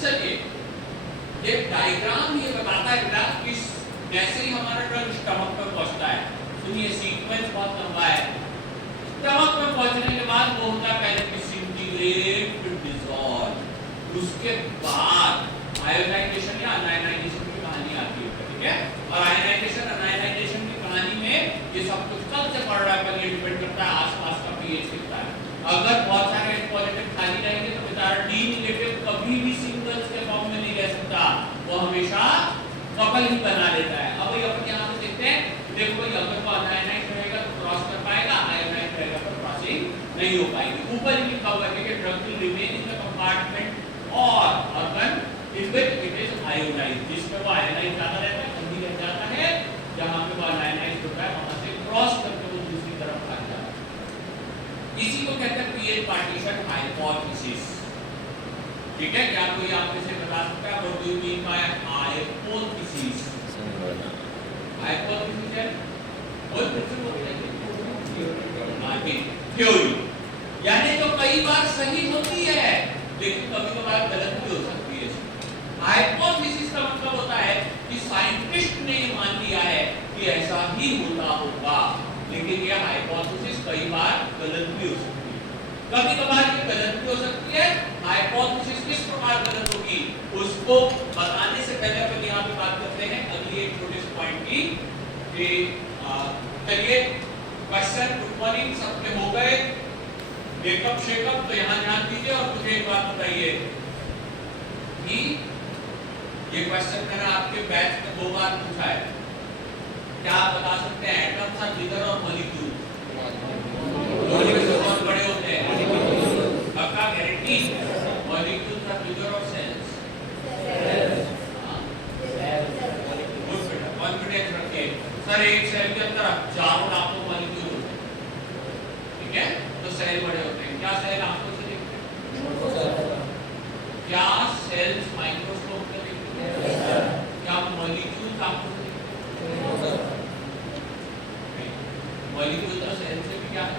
चलिए ये diagram ये बताता है graph कि जैसे ही हमारा drug stomach पर पहुंचता है, सुनिए सीक्वेंस बहुत लंबा है। स्टमक में पहुंचने के बाद वो होता है पहले डिसइंटीग्रेट फिर डिसॉल्व, उसके बाद आयोनाइजेशन या अनायनाइजेशन की कहानी आती है, ठीक है। और आयोनाइजेशन अनायनाइजेशन की कहानी में ये सब कुछ कब से पड़ रहा है पर ये डिपेंड करता है आसपास का पीएच कितना है। अगर बहुत सारे H पॉजिटिव खाली रहेंगे तो बेचारा D नेगेटिव कभी भी सिंगल्स के फॉर्म में नहीं रह सकता, वो हमेशा कपल ही बना लेता है। अब ये अपन यहाँ पे देखते हैं, देखो भाई अगर वो अनायनाइज रहेगा तो क्रॉस कर पाएगा, आयोनाइज रहेगा तो क्रॉसिंग नहीं हो पाएगी। ऊपर ही लिखा हुआ है कि drug will remain in the compartment और organ in which it is ionized, जिसमें वो आयोनाइज ज्यादा रहता है, कम रह जाता है, जहां पे वो अनायनाइज होता है वहां से क्रॉस करके वो दूसरी तरफ भाग जाता है। इसी को कहते हैं पीएच पार्टीशन हाइपोथेसिस, ठीक है। क्या कोई आप में से बता सकता है what do you mean bye hypothesis? Hypothesis है बोल थ्योरी, यानी जो कई बार सही होती है लेकिन कभी-कभार गलत भी हो सकती है। हाइपोथेसिस का मतलब होता है कि साइंटिस्ट ने मान लिया है कि ऐसा ही होता होगा, लेकिन यह हाइपोथेसिस कई बार गलत भी हो सकती है। कभी-कभार ये गलत भी हो सकती है। हाइपोथेसिस किस प्रकार गलत होगी उसको बताने से पहले अपन यहाँ पे बात करते हैं अगली एक छोटे से पॉइंट की कि चलिए क्वेश्चन गुड मॉर्निंग सबके हो गए, मेकअप शेकअप तो यहाँ ध्यान दीजिए। और मुझे एक बात बताइए कि ये क्वेश्चन मैंने आपके बैच में 2 बार पूछा है, क्या आप बता सकते हैं एटम्स आर बिगर और मॉलिक्यूल बहुत बड़े होते हैं? पक्का गारंटी? मॉलिक्यूल्स आर बिगर और सेल्स? गुड बेटा, कॉन्फिडेंस रखिए। सर एक सेल के अंदर 4 लाखों मॉलिक्यूल होते हैं, ठीक है, तो सेल बड़े होते हैं। क्या सेल आंखों से दिखते हैं? क्या सेल्स माइक्रोस्कोप में दिखते हैं? क्या मॉलिक्यूल्स आंखों से दिखते हैं? मॉलिक्यूल तो सेल से भी क्या है?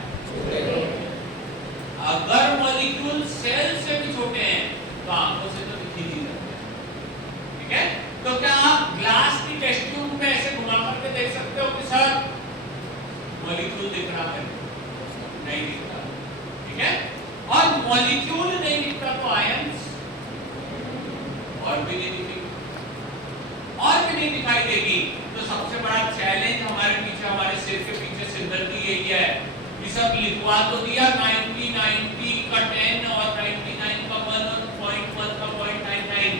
अगर मॉलिक्यूल सेल से भी छोटे हैं तो आंखों से तो दिख ही नहीं सकते, ठीक है। तो क्या आप ग्लास की टेस्ट ट्यूब में ऐसे घुमा करके देख सकते हो कि सर मॉलिक्यूल दिख रहा है? नहीं दिखता, ठीक है। और मॉलिक्यूल नहीं दिखता तो आयंस और भी नहीं दिखेगी, और भी नहीं दिखाई देगी। तो सबसे बड़ा चैलेंज हमारे पीछे, हमारे सिर के पीछे सिद्धांत यही है कि सब लिखवा तो दिया 90 90 का 10 और 99 का 1 और 0.1 का 0.99,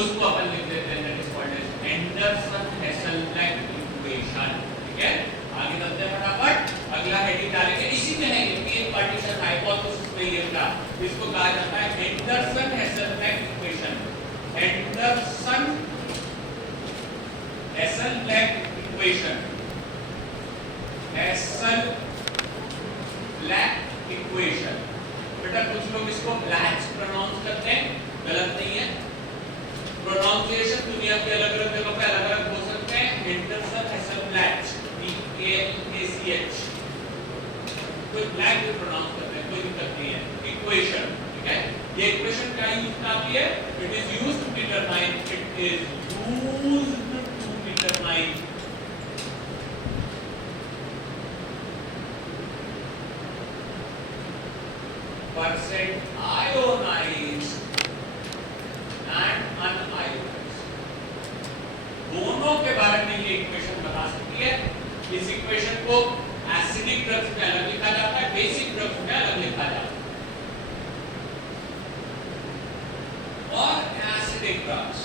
उसको अपन लिख देते हैं, that is called as Henderson Hasselbalch equation. ठीक है, आगे चलते हैं फटाफट, अगला हेडिंग डालेंगे, इसी में है ये पीएच पार्टीशन हाइपोथेसिस में ये का, इसको कहा जाता है Henderson Hasselbalch equation. Henderson Hasselbalch equation, Hasselbalch equation. बेटा कुछ लोग इसको ब्लैक प्रोनाउंस करते हैं, गलत नहीं है, प्रोनाउंसिएशन दुनिया के अलग अलग जगह पे अलग अलग हो सकते हैं। एंडरसन-हेसलब्लैक, BLACH, कोई ब्लैक भी प्रोनाउंस करते हैं, कोई दिक्कत नहीं है। इक्वेशन, ठीक है, ये इक्वेशन क्या यूज आती है? It is used to determine, it is used to determine percent ionised and unionised, दोनों के बारे में ये इक्वेशन बता सकती है। इस इक्वेशन को एसिडिक ड्रग्स में अलग लिखा जाता है, बेसिक ड्रग्स में अलग लिखा जाता है। और एसिडिक ड्रग्स,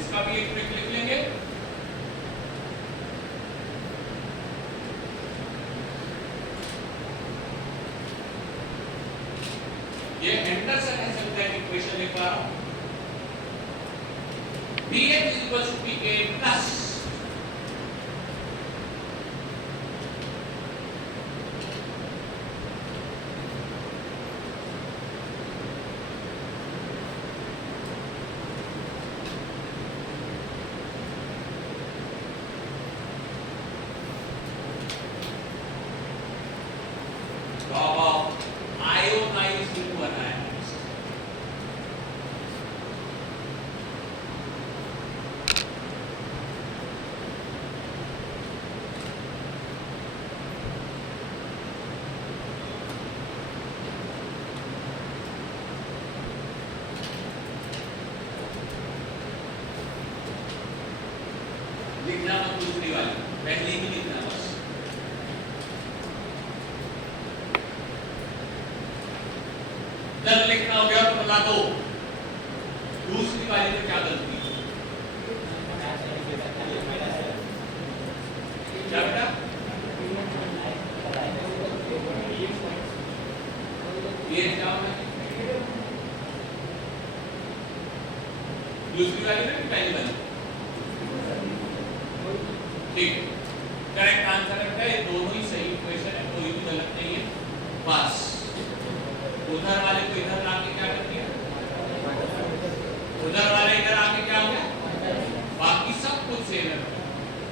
इसका भी एक ट्रिक लिख लेंगे। ये एंडरसन-हेसलब्लैक इक्वेशन लिख पा रहा हूं, pH is equal to pK plus drop of ionized into unionized। लिखना मत दूसरी वाली, पहली ही लिखना बस। जब लिखना हो गया तो बता दो दूसरी वाली में क्या गलती है। क्या बेटा? ये क्या होना है? दूसरी वाली में कि पहली वाली? ठीक, करेक्ट आंसर है, ये दोनों ही सही इक्वेशन है, कोई भी गलत नहीं है। बस उधर वाले को इधर लाके क्या कर दिया, उधर वाला इधर आके क्या हो गया, बाकी सब कुछ सेम है।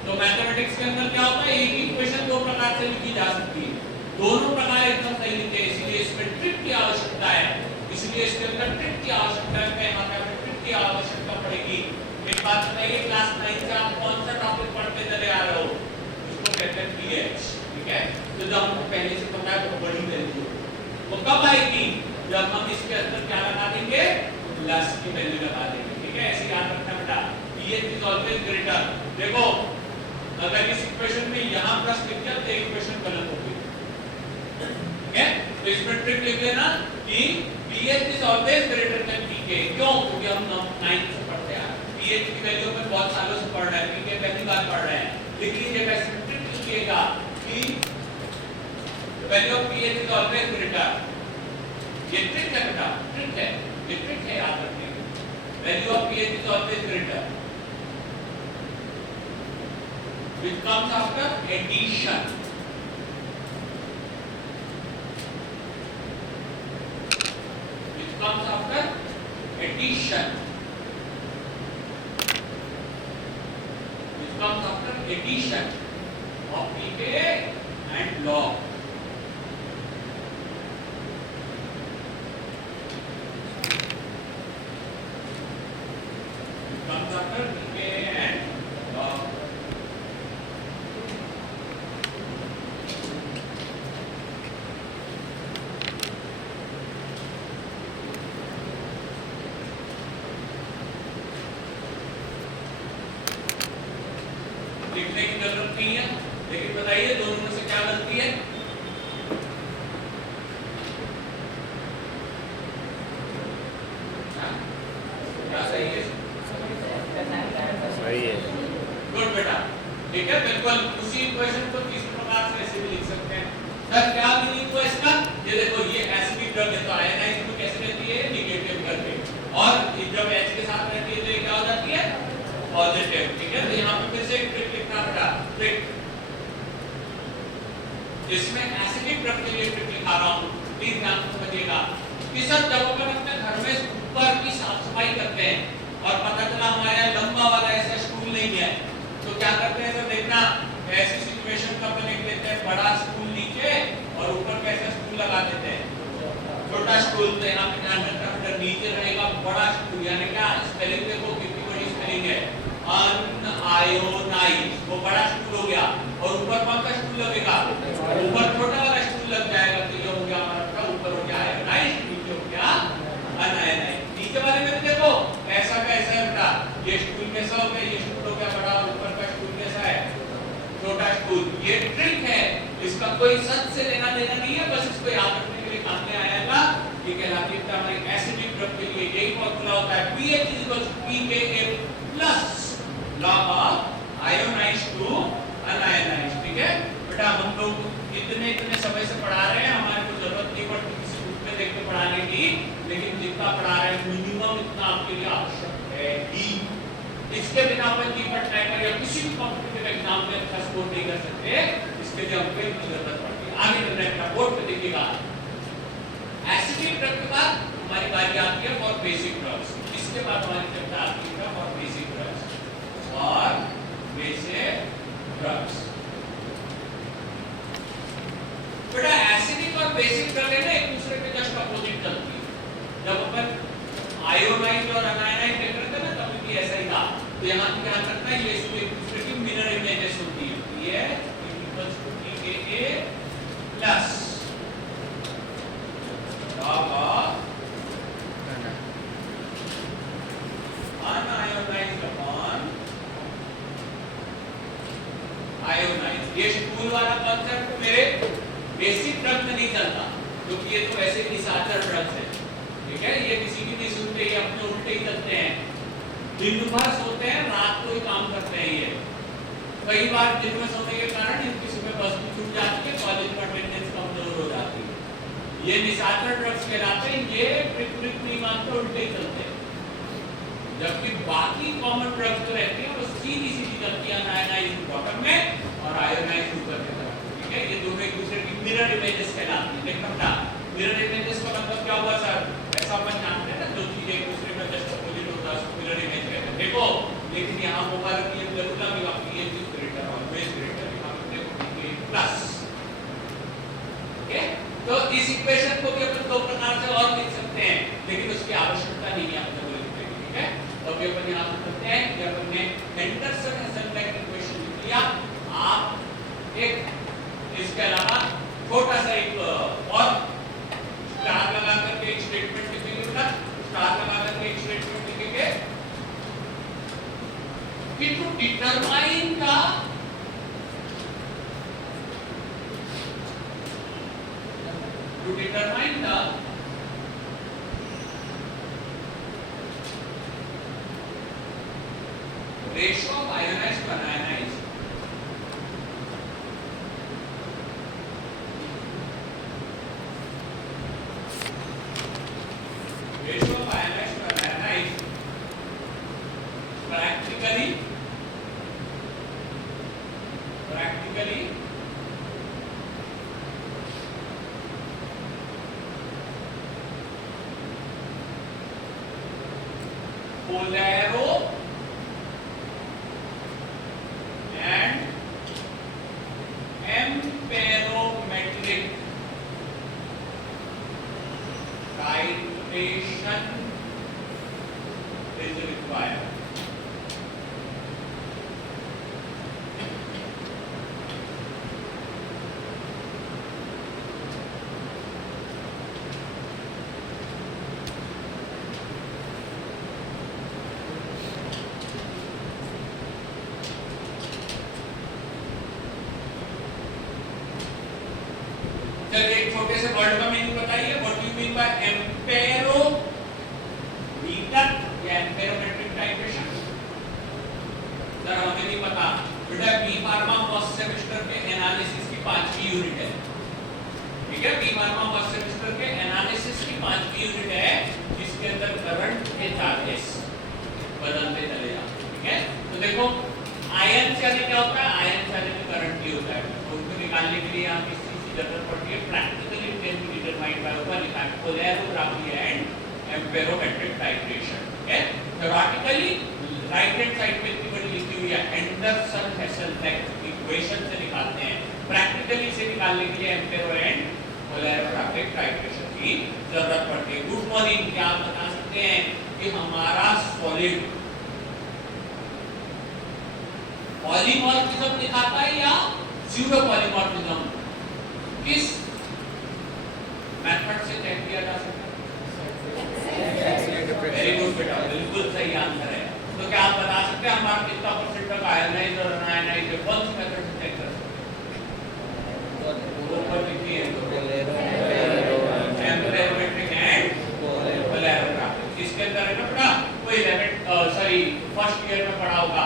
तो मैथमेटिक्स के अंदर क्या होता है, एक ही इक्वेशन दो प्रकार से लिखी जा सकती है, दोनों प्रकार एकदम सही लिखे, इसलिए इसमें ट्रिक की आवश्यकता है, इसलिए इसके अंदर ट्रिक की आवश्यकता है। यहाँ पे ट्रिक की आवश्यकता पड़ेगी। एक बात बताइए, क्लास 9 से आप कौन सा टॉपिक पढ़ते चले आ रहे हो? इसको कहते हैं पीएच। ठीक है, तो जब हमको पहले से पता है तो बड़ी वैल्यू वो कब आएगी, जब हम इसके अंदर क्या लगा देंगे, प्लस की वैल्यू लगा देंगे। ठीक है, ऐसे याद रखना बेटा, pH इज ऑलवेज ग्रेटर। देखो अगर इस इक्वेशन में यहां प्लस लिख दिया तो इक्वेशन गलत हो गई। ठीक है, तो इसमें ट्रिक लिख लेना कि pH is always greater than pK। क्यों? क्योंकि हम 9 से पढ़ते आ रहे हैं, pH की वैल्यू में बहुत सालों से पढ़ रहे हैं, pK पहली बार पढ़ रहे हैं। लिख लीजिएगा, इसमें ट्रिक लिखिएगा कि value of pH is always greater. ये ट्रिक है बेटा, ट्रिक है, ये ट्रिक है, याद रखिएगा। Value of pH is always greater which comes after addition। which comes after addition। which comes after addition of pK and log। comes after pK and log। लिखने की जरूरत नहीं है, लेकिन बताइए दोनों में से क्या गलती है? क्या सही है? सही है। गुड बेटा, ठीक है, बिल्कुल उसी इक्वेशन को इस प्रकार से ऐसे भी लिख सकते हैं। सर क्या मीनिंग हुआ इसका? ये देखो ये एसिडिक ड्रग है तो आयनाइज में कैसे रहती है? नेगेटिव करके, और जब H के साथ रहती है तो ये क्या हो जाती है? पॉजिटिव। ठीक है, तो यहाँ पे फिर से एक ट्रिक लिखना बेटा, ट्रिक। इसमें एसिडिक ड्रग के लिए ट्रिक लिखा रहा हूँ, प्लीज ध्यान से समझिएगा कि सर जब अपन अपने घर में ऊपर की साफ सफाई करते हैं और पता चला हमारे यहाँ लंबा वाला ऐसा स्टूल नहीं है, तो क्या करते हैं? सर देखना, ऐसी सिचुएशन का अपन एक लेते हैं, बड़ा स्टूल नीचे और ऊपर कैसा स्टूल लगा देते हैं, छोटा स्टूल। तो यहाँ पे ध्यान रखना बेटा, नीचे रहेगा बड़ा स्टूल, यानी क्या स्पेलिंग देखो कितनी बड़ी स्पेलिंग है, अनआयोनाइज, वो बड़ा स्टूल हो गया, और ऊपर कौन सा स्टूल लगेगा? ऊपर छोटा वाला स्टूल लग जाएगा, तो ये हो गया हमारा बेटा, ऊपर हो गया आयोनाइज, नीचे हो गया अनआयोनाइज। नीचे वाले में भी देखो ऐसा कैसा है बेटा, ये स्टूल कैसा हो गया, ये स्टूल हो गया बड़ा, ऊपर का स्टूल कैसा है? छोटा स्टूल। ये ट्रिक है, इसका कोई सच से लेना देना नहीं है, बस इसको याद रखने के लिए काम में आएगा। ये कहलाती है हमारी एसिडिक ड्रग के लिए यही फॉर्मूला होता है, pH pKa+, log of ionized to unionised. ठीक है बेटा, हम लोग इतने समय से पढ़ा रहे हैं, हमारे को जरूरत नहीं पड़ती किसी बुक में देख के पढ़ाने की, लेकिन जितना पढ़ा रहे हैं मिनिमम इतना आपके लिए आवश्यक है ही। इसके बिना अपन जीपट ट्रैकर या किसी भी कॉम्पिटिटिव एग्जाम में अच्छा स्कोर नहीं कर सकते, इसके लिए हमको इतनी जरूरत पड़ती है। आगे चल रहे हैं, बोर्ड पे देखिएगा, एसिडिक ड्रग के बाद हमारी बारी आती है फॉर बेसिक ड्रग्स। इसके बाद हमारी चर्चा आती है फॉर बेसिक ड्रग्स और बेसिक ड्रग्स। बेटा एसिडिक और बेसिक ड्रग है ना, एक दूसरे के जस्ट अपोजिट चलती है। जब अपन आयोनाइज्ड और अनायोनाइज्ड देख रहे थे ना, तब भी ऐसा ही था। तो यहाँ ध्यान रखना, ये इसमें एक दूसरे की मिरर इमेजेस होती है। ये equals to pKa+ log of unionised upon ionised. ये स्टूल वाला कांसेप्ट मेरे बेसिक ड्रग में नहीं चलता, क्योंकि ये तो वैसे निशाचर ड्रग्स है। ठीक है, ये किसी की नहीं सुनते, ये अपने उल्टे ही चलते हैं, दिन भर सोते हैं, रात को ही काम करते हैं। ये कई बार दिन में सोने के कारण इनकी सुबह बस भी छूट जाती है, कॉलेज में अटेंडेंस कमजोर हो जाती है। ये निशाचर ड्रग्स कहलाते हैं, ये ट्रिक नहीं मानते, उल्टे ही चलते हैं। जबकि बाकी कॉमन ड्रग्स तो रहती है वो सीधी चलती है अनआयोनाइज्ड बॉटम में और आयोनाइज्ड ऊपर की तरफ। ठीक है, ये दोनों एक दूसरे की मिरर इमेजेस कहलाती है। देखना बेटा, मिरर इमेजेस का मतलब क्या हुआ सर? ऐसा अपन जानते हैं ना, जो चीज एक दूसरे में जस्ट अपोजिट होता है उसको मिरर इमेज कहते हैं। देखो, लेकिन यहाँ मोबाइल की जरूरत भी आपकी ये चीज ग्रेटर और बेस ग्रेटर, यहाँ पे देखो pKa+। ओके, तो इस इक्वेशन को भी अपन दो प्रकार से और लिख सकते हैं, लेकिन उसकी आवश्यकता नहीं है अपने को लिखने की। ठीक है, तो अभी अपन यहाँ पे करते हैं कि अपन ने हेंडरसन-हसनबेक इक्वेशन लिख लिया। आप एक इसके अलावा छोटा सा एक और स्टार लगा करके एक स्टेटमेंट लिखेंगे बेटा, स्टार लगा करके एक स्टेटमेंट लिखेंगे कि to determine the ratio of ionized to unionized, ratio of ionized to unionized practically polaro and amperometric titration is required. चलिए एक छोटे से वर्ड का मीनिंग बताइए, what do you mean by amperometer या सर्किट है जिसके अंदर करंट के चार्जेस बदलते चले जाते हैं, ठीक है। तो देखो आयन से आने क्या होता है, आयन से आने में करंट ही होता है, तो उनको निकालने के लिए यहाँ किस चीज की जरूरत पड़ती है, practically can be determined by one effect polarography and amperometric titration, ठीक है। थ्योरेटिकली राइट हैंड साइड में इतनी बड़ी लिखी हुई है एंडरसन हेसलबेक इक्वेशन से निकालते हैं, प्रैक्टिकली से निकालने के लिए एम्पेरो एंड पोलैरोग्राफिक टाइट्रेशन की जरूरत पड़ती है। गुड मॉर्निंग, क्या आप बता सकते हैं कि हमारा सॉलिड पॉलीमॉर्फिज्म दिखाता है या स्यूडो पॉलीमॉर्फिज्म, किस मेथड से चेक किया जा सकता है? वेरी गुड बेटा, बिल्कुल सही आंसर है। तो क्या आप बता सकते हैं हमारा कितना परसेंट तक आयनाइज और अनआयनाइज है, कौन सी मेथड से चेक कर सकते हैं? ऊपर लिखी है एम्पेरोमेट्रिक एंड पोलैरोग्राफिक, इसके अंदर है ना बेटा, कोई 11 सॉरी फर्स्ट ईयर में पढ़ा होगा,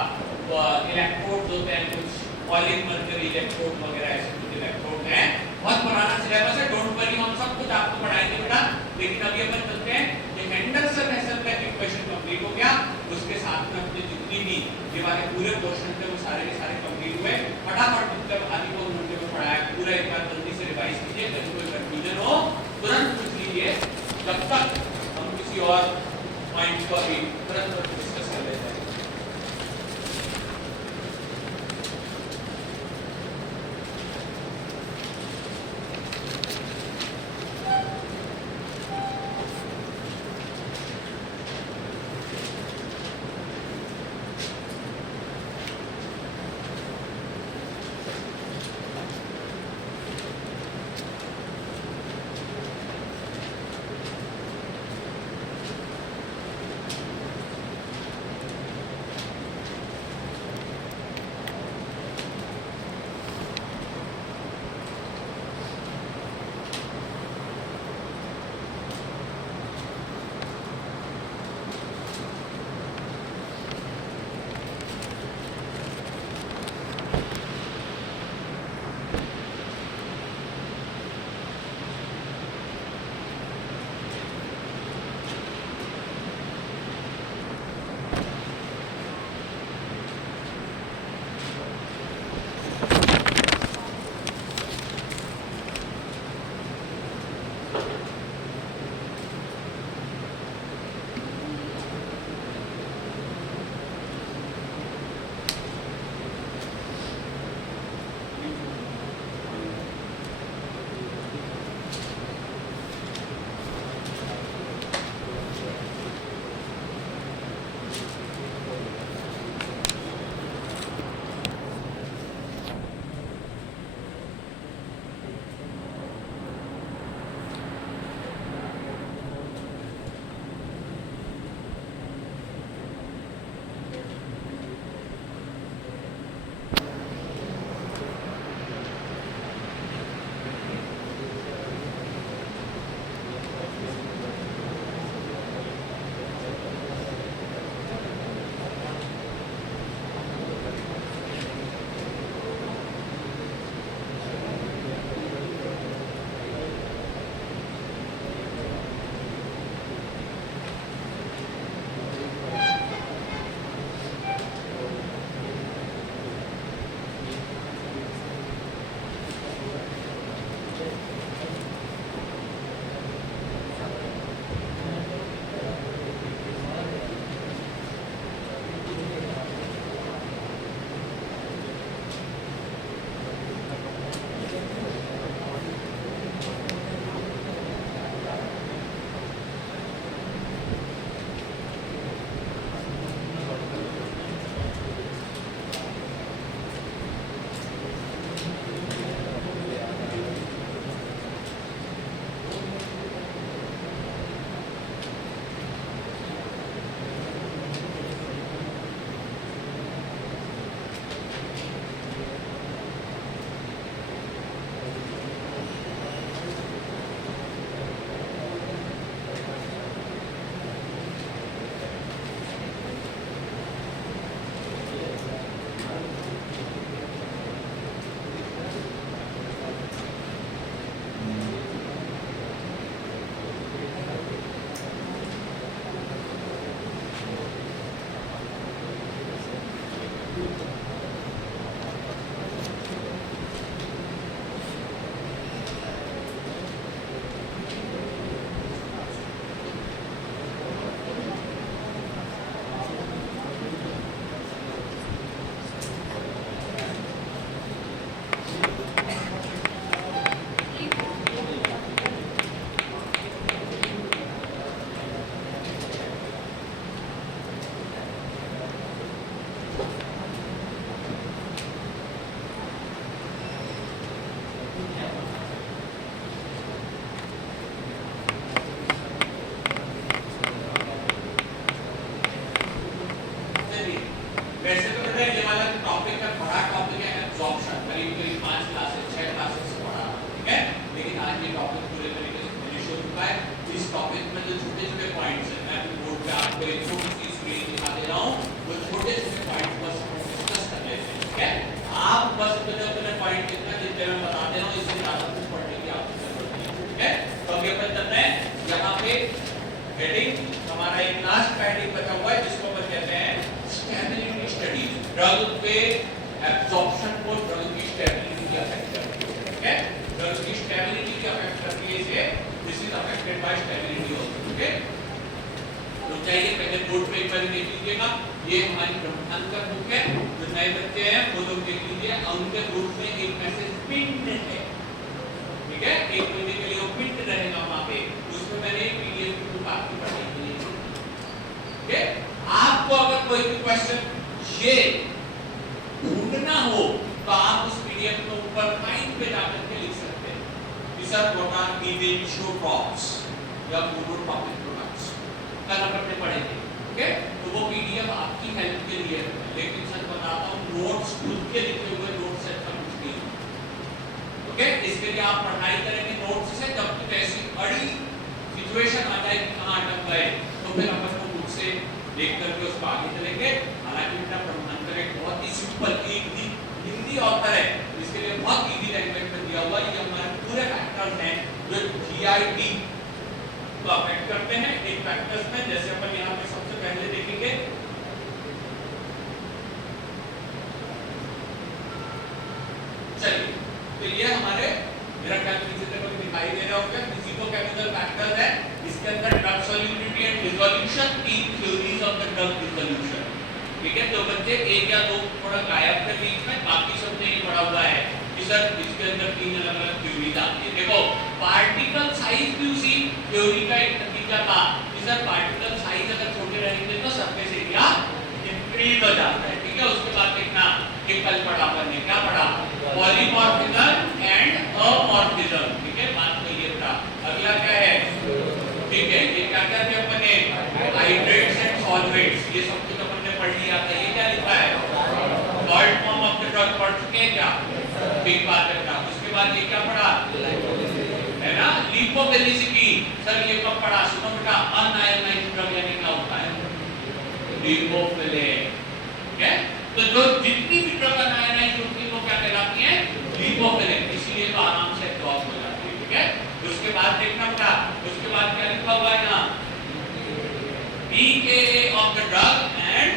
इलेक्ट्रोड्स होते हैं कुछ, पॉलिंग मर्करी इलेक्ट्रोड वगैरह ऐसे कुछ इलेक्ट्रोड हैं, बहुत पुराना सिलेबस है, डोंट वरी, हम सब कुछ आपको पढ़ाएंगे बेटा। लेकिन अभी अपन चलते हैं, ये हेंडरसन हेसलबेक इक्वेशन कंप्लीट हो गया, उसके साथ में अपने जितनी भी ये वाले पूरे क्वेश्चन थे वो सारे के सारे कंप्लीट हुए। फटाफट मतलब आधी को घंटे में पढ़ाया पूरा, एक बार जल्दी से रिवाइज कीजिए, कहीं कोई कंफ्यूजन हो तुरंत पूछ लीजिए, जब तक हम किसी और पॉइंट को अभी तुरंत डिस्कस कर लेते हैं। हेडिंग हमारा एक लास्ट हेडिंग बचा हुआ है जिसको अपन कहते हैं स्टेबिलिटी स्टडी। ड्रग पे एब्जॉर्प्शन को ड्रग की स्टेबिलिटी की अफेक्ट करती है। ठीक है, ड्रग की स्टेबिलिटी की अफेक्ट करती है, इसे this is affected by stability also. Okay, तो चाहिए पहले बोर्ड पे एक बार देख लीजिएगा, ये हमारी ब्रह्मांड का बुक है, जो नए बच्चे हैं वो लोग देख लीजिए, उनके ग्रुप में एक मैसेज पिन है। ठीक है, एक महीने के लिए वो पिन रहेगा वहां पे, उसमें मैंने पीडीएफ की बुक आपकी पढ़ाई के लिए। ठीक है, आपको अगर कोई भी क्वेश्चन ये ढूंढना हो तो आप उस पीडीएफ के ऊपर फाइंड पे जाकर के लिख सकते हैं कि सर व्हाट आर इवेंचुअल्स या मोनोटॉपिक प्रोडक्ट्स, कल अपन पढ़े थे। ओके, तो वो पीडीएफ आपकी हेल्प के लिए है, लेकिन सर बताता हूं नोट्स खुद के लिखे हुए नोट्स से अच्छा कुछ नहीं है। ओके, इसके लिए आप पढ़ाई करेंगे नोट्स से, जब कुछ ऐसी बड़ी सिचुएशन आ जाए कि कहां अटक गए तो फिर अपन को खुद से देख करके उसको आगे चलेंगे। हालांकि बेटा ब्रह्मांड एक बहुत ही सिंपल एक हिंदी ऑथर है, इसके लिए बहुत इजी लैंग्वेज में दिया हुआ, ये हमारे पूरे फैक्टर्स हैं जो जीआईटी को अफेक्ट करते हैं। इन फैक्टर्स में जैसे अपन यहाँ पे सबसे पहले देखेंगे चलिए, तो ये हमारे मेरा कैलकुलेटर को दिखाई दे रहा होगा, फिजिको-केमिकल फैक्टर्स है, इसके अंदर ड्रग सॉल्युबिलिटी एंड डिसोल्यूशन, तीन theories of the drug dissolution. ठीक है, तो बच्चे एक या दो थोड़ा गायब कर बीच में, बाकी सब ने ये पढ़ा हुआ है कि सर इसके अंदर तीन अलग-अलग थ्योरीज आती है। देखो पार्टिकल साइज भी उसी थ्योरी का एक नतीजा था कि सर पार्टिकल साइज अगर छोटे रहेंगे तो सरफेस एरिया इंक्रीज हो जाता है। ठीक है, उसके बाद देखना कि कल पढ़ा हमने क्या पढ़ा, पॉलीमॉर्फिज्म एंड अमॉर्फिज्म। ठीक है, बात तो ये था। अगला क्या है, ठीक है, ये क्या क्या थे अपने हाइड्रेट्स एंड सॉल्वेंट्स, ये सब कुछ अपन ने पढ़ लिया था। ये क्या लिखा है, third form of the drug पढ़ चुके हैं क्या, ठीक बात है बेटा। उसके बाद ये क्या पढ़ा है ना, लिपोफिलिसिटी, सर ये कब पढ़ा, सुनो बेटा, अनआयोनाइज्ड ड्रग यानी क्या होता है, लिपोफिलिक। ठीक है, तो जो जितनी भी ड्रग अनआयोनाइज्ड होती है वो क्या कहलाती है, लिपोफिलिक, इसलिए तो आराम से एब्जॉर्ब हो जाती है। ठीक है, उसके बाद देखना बेटा, उसके बाद क्या लिखा हुआ है यहाँ, pKa of the drug and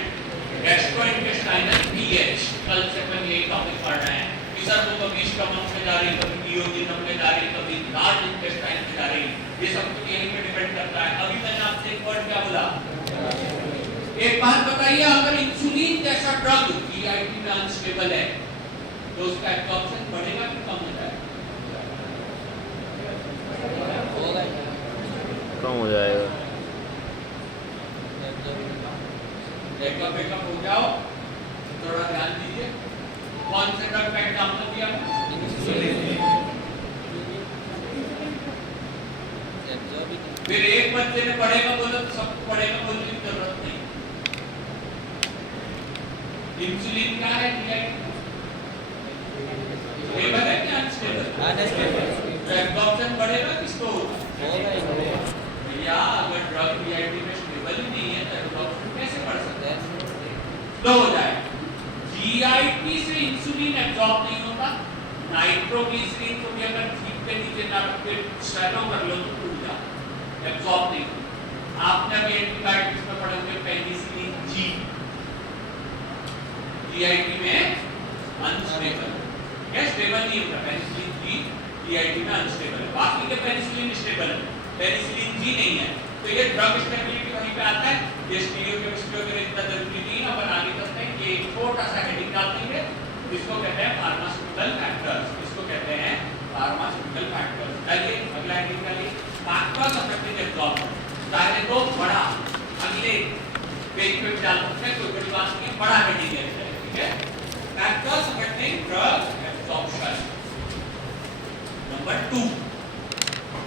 gastrointestinal pH। कल से अपन ये टॉपिक पढ़ रहे हैं कि सर वो कभी स्टमक में जा रही, कभी डिओजिनम में जा रही, कभी लार्ज इंटेस्टाइन में जा रही, ये सब कुछ यहीं पे डिपेंड करता है। अभी मैंने आपसे एक वर्ड क्या बोला, एक बात बताइए, अगर इंसुलिन जैसा ड्रग जीआईटी में अनस्टेबल है तो उसका एब्जॉर्प्शन बढ़ेगा कि कम हो जाएगा, कम हो जाएगा। बैकअप हो जाओ, थोड़ा ध्यान दीजिए। कौन से ड्रग का एग्जांपल दिया, फिर एक बच्चे ने पढ़ेगा बोला तो सबको पढ़ेगा बोलने की जरूरत नहीं। इंसुलिन क्या है, स्टेबल है क्या अनस्टेबल, एब्जॉर्प्शन बढ़ेगा किसको होगा भैया, अगर ड्रग जीआईटी में स्टेबल ही नहीं है तो एब्जॉर्प्शन कैसे बढ़ सकता है, स्लो हो जाए। जीआईटी से इंसुलिन एब्जॉर्ब नहीं होता, नाइट्रोग्लिसरीन को भी अगर ठीक पे नीचे ना रख के शैलो कर लो तो टूट जाता, एब्जॉर्ब नहीं होता। आपने अभी एंटीबायोटिक्स में पढ़ा होगा पेनिसिलिन जी, जीआईटी में अनस्टेबल है, स्टेबल नहीं होता, पेनिसिलिन जी जीआईटी में अनस्टेबल है, बाकी के पेनिसिलिन स्टेबल है, पेनिसिलिन जी नहीं है। तो ये ड्रग स्टेबिलिटी वहीं पे आता है, ये स्टीरियोकेमिस्ट्री वगैरह इतना जरूरी नहीं है, अपन आगे चलते हैं। ये छोटा सा हेडिंग डालते हैं, इसको कहते हैं फार्मास्यूटिकल फैक्टर्स, इसको कहते हैं फार्मास्यूटिकल फैक्टर्स। चलिए अगला हेडिंग डालिए, फैक्टर्स अफेक्टिंग एब्जॉर्प्शन। चाहे तो बड़ा अगले पेज पे डाल सकते हैं, कोई बड़ी बात नहीं है, बड़ा हेडिंग है। ठीक है, factors affecting drug absorption. Number 2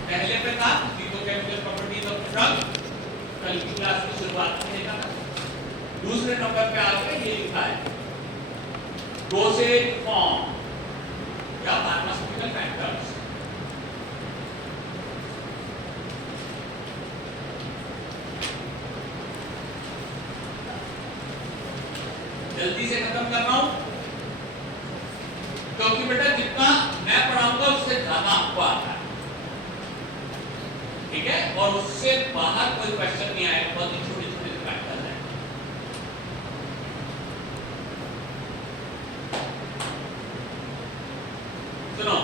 पहले पे था फिजिको-केमिकल प्रॉपर्टीज ऑफ ड्रग, कल की क्लास की शुरुआत में देखा था। दूसरे नंबर पे आ गए, ये लिखा है डोसेज फॉर्म या फार्मास्यूटिकल फैक्टर्स। जल्दी से खत्म कर रहा हूं क्योंकि बेटा जितना मैं पढ़ाऊंगा उससे ज्यादा आपको आता है। ठीक है, और उससे बाहर कोई क्वेश्चन नहीं आएगा, बहुत ही छोटे छोटे पैटर्न है। सुनो,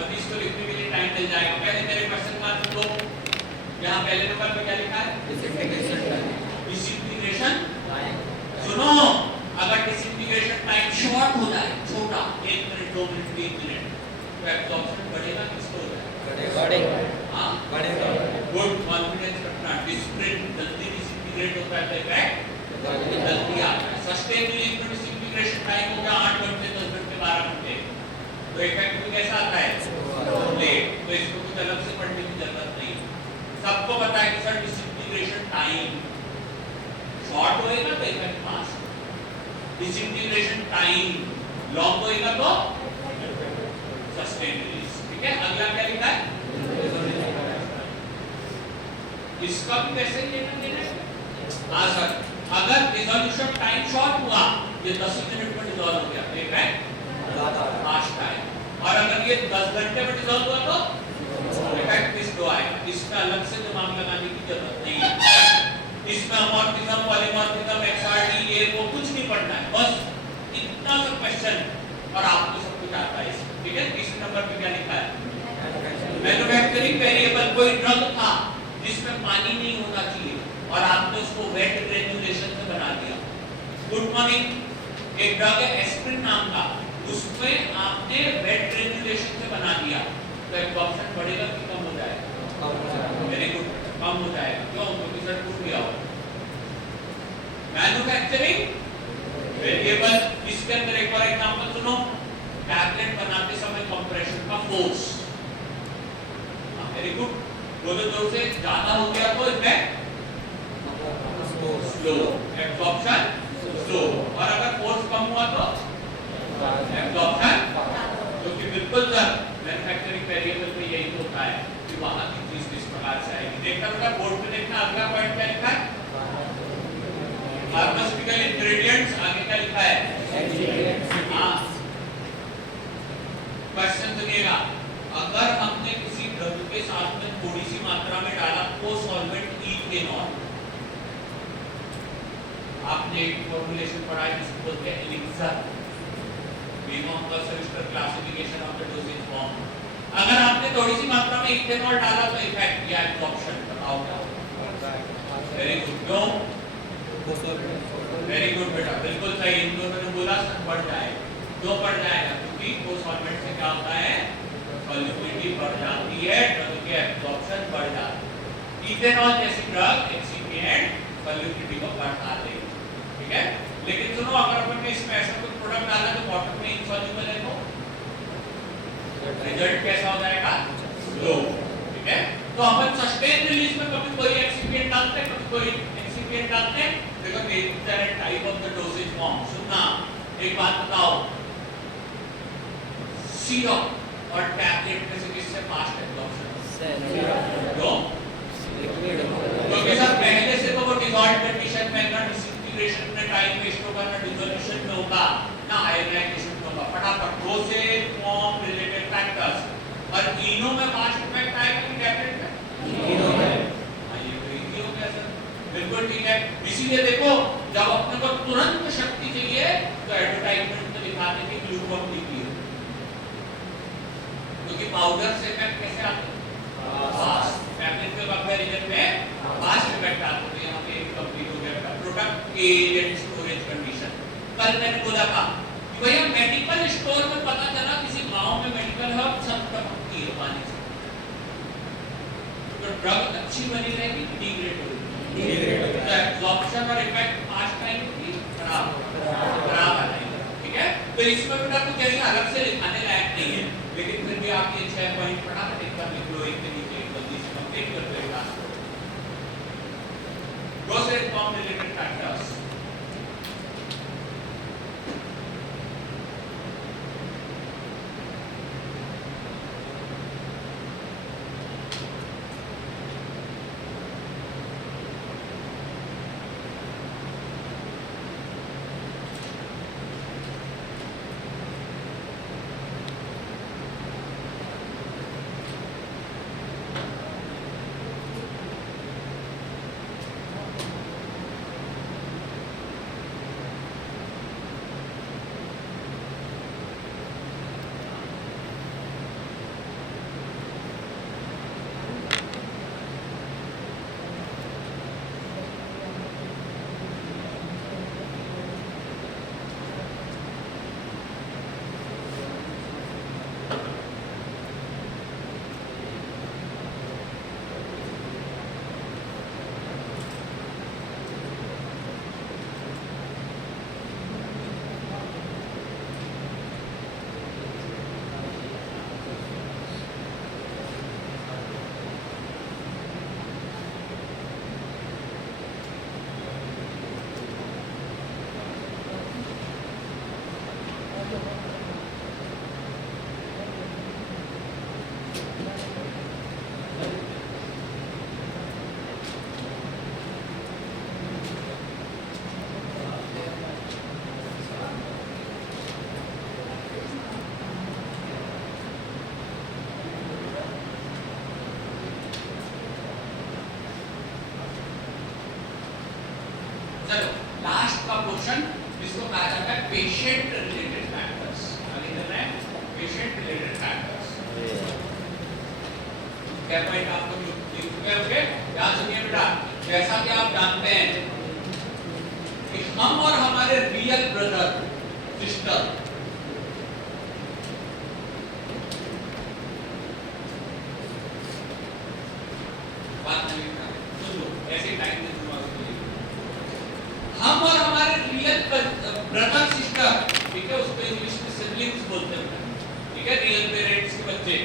अभी इसको लिखने के लिए टाइम मिल जाएगा। पहले मेरे क्वेश्चन का आंसर दो। यहाँ पहले नंबर पे क्या लिखा है? Disintegration time. सुनो, अगर डिसइंटीग्रेशन टाइम शॉर्ट हो जाए, छोटा, 1 मिनट 2 मिनट 3 मिनट, तो एब्जॉर्प्शन बढ़ेगा किसको हो जाएगा? बढ़ेगा। हाँ बढ़ेगा। गुड, कॉन्फिडेंस रखना। डिस्क्रीट जल्दी डिसइंटीग्रेट होता है तो इफेक्ट जल्दी आता है। सस्टेन रिलीज में डिसइंटीग्रेशन टाइम हो गया 8 घंटे 10 घंटे 12 घंटे, तो इफेक्ट भी कैसा आता है? लेट। तो इसको कुछ अलग से पढ़ने की जरूरत नहीं। सबको पता है कि सर डिसइंटीग्रेशन टाइम शॉर्ट होएगा तो effect fast, disintegration time long होएगा तो सस्टेन रिलीज। ठीक है, अगला क्या लिखा है? इसका भी वैसे ही लेना देना है। हाँ सर, अगर रिजोल्यूशन टाइम शॉर्ट हुआ, ये 10 मिनट में रिजॉल्व हो गया, इफेक्ट फास्ट आएगा। और अगर ये 10 घंटे में रिजॉल्व हुआ तो इफेक्ट स्लो आएगा। इसमें अलग से दिमाग लगाने की जरूरत नहीं है। इसमें अमॉर्फिज्म, पॉलीमॉर्फिज्म, एक्सआरडी, ये वो कुछ नहीं पढ़ना है, बस इतना सा क्वेश्चन और आपको सब कुछ आता है। ठीक है, तीसरे नंबर पे क्या लिखा है? Manufacturing variable. कोई ड्रग था जिसमें पानी नहीं होना चाहिए और आपने उसको वेट ग्रेन्युलेशन से बना दिया। गुड मॉर्निंग, एक ड्रग है एस्प्रिन नाम का, उसमें आपने वेट ग्रेन्युलेशन से बना दिया, तो एब्जॉर्प्शन बढ़ेगा कि कम हो जाएगा? वेरी गुड, कम हो जाएगा। क्यों? क्योंकि सर टूट गया हो। मैन्युफैक्चरिंग वेरिएबल, इसके अंदर एक और एग्जांपल सुनो। टैबलेट बनाते समय कंप्रेशन का फोर्स, वेरी गुड, वो तो जोर से ज्यादा हो गया तो इफेक्ट स्लो, एब्जॉर्प्शन स्लो, और अगर फोर्स कम हुआ तो एब्जॉर्प्शन। क्योंकि बिल्कुल सर मैन्युफैक्चरिंग वेरिएबल में यही होता है कि वहां की चीज किस प्रकार से आएगी। देखना बेटा, बोर्ड पे देखना। अगला पॉइंट क्या लिखा है? Pharmaceutical ingredients. आगे क्या लिखा है? हाँ, क्वेश्चन सुनिएगा। अगर हमने किसी ड्रग के साथ में थोड़ी सी मात्रा में डाला को सॉल्वेंट इथेनॉल, आपने एक फॉर्मूलेशन पढ़ा है जिसको बोलते हैं elixir, being of the semester classification of the dosage form. अगर आपने थोड़ी सी मात्रा में इथेनॉल डाला तो इफेक्ट या एब्जॉर्प्शन बताओ क्या होगा? Very good. क्यों? वेरी गुड बेटा, बिल्कुल सही। इन दोनों ने बोला सर बढ़ जाएगा। क्यों बढ़ जाएगा? क्योंकि को सॉल्वेंट से क्या होता है? सॉल्युबिलिटी बढ़ जाती है, ड्रग के एब्जॉर्प्शन बढ़ जाता है। इथेनॉल जैसी ड्रग एक्सिपिएंट सॉल्युबिलिटी को बढ़ा देगी। ठीक है, लेकिन सुनो, अगर अपन ने इसमें ऐसा कुछ प्रोडक्ट डाला जो वाटर में इनसॉल्युबल है तो रिजल्ट कैसा हो जाएगा? स्लो। ठीक है, तो अपन सस्टेन रिलीज में कभी कोई एक्सिपिएंट डालते हैं, कभी कोई एक्सिपिएंट डालते हैं। देखो, nature and type of the dosage form. सुनना, एक बात बताओ, सिरप और टैबलेट में से किससे फास्ट एब्जॉर्प्शन? क्यों? क्योंकि सर पहले से तो वो डिसॉल्व कंडीशन में ना डिसइंटीग्रेशन में टाइम वेस्ट होगा, ना डिसोल्यूशन में होगा, ना आयोनाइजेशन में होगा। फटाफट डोसेज फॉर्म रिलेटेड फैक्टर्स। और इनो में फास्ट इफेक्ट आएगा कि टैबलेट में? इनो में। ये तो इजी हो गया सर, बिल्कुल ठीक है। इसीलिए देखो, जब अपने को तुरंत शक्ति चाहिए तो एडवर्टाइजमेंट में दिखाते हैं कि ग्लूकोन डी पी, क्योंकि पाउडर से इफेक्ट कैसे आता है? फास्ट। टैबलेट के कंपैरिजन में फास्ट इफेक्ट आता है। यहाँ पे एक कंप्लीट हो गया product age and storage condition. कल मैंने बोला था कि भैया मेडिकल स्टोर में पता चला किसी गांव में मेडिकल हब सब टपकती है पानी से, तो ड्रग अच्छी बनी रहेगी कि डिग्रेड होगी? डिग्रेड होगी। तो एब्जॉर्प्शन और इफेक्ट फास्ट टाइम खराब आ जाएगा। ठीक है, तो इसमें बेटा कुछ ऐसे अलग से लिखाने लायक नहीं है, लेकिन फिर भी आप ये 6 पॉइंट पढ़ा कर एक बार लिख लो, एक के नीचे एक जल्दी से कंप्लीट कर दो क्लास को। Dosage form related factors. का पोर्शन जिसको कहा जाता है पेशेंट रिलेटेड फैक्टर्स। आगे चल रहे हैं, पेशेंट रिलेटेड फैक्टर्स। क्या पॉइंट आपको लिख चुके होंगे, याद सुनिए बेटा। जैसा कि आप जानते हैं कि हम और हमारे रियल ब्रदर सिस्टर बात नहीं कर, सुन लो ऐसे टाइम में सुनो। हम और हमारे रियल ब्रदर सिस्टर, ठीक है, उसको इंग्लिश में सिबलिंग्स बोलते हैं, ठीक है, रियल पेरेंट्स के बच्चे।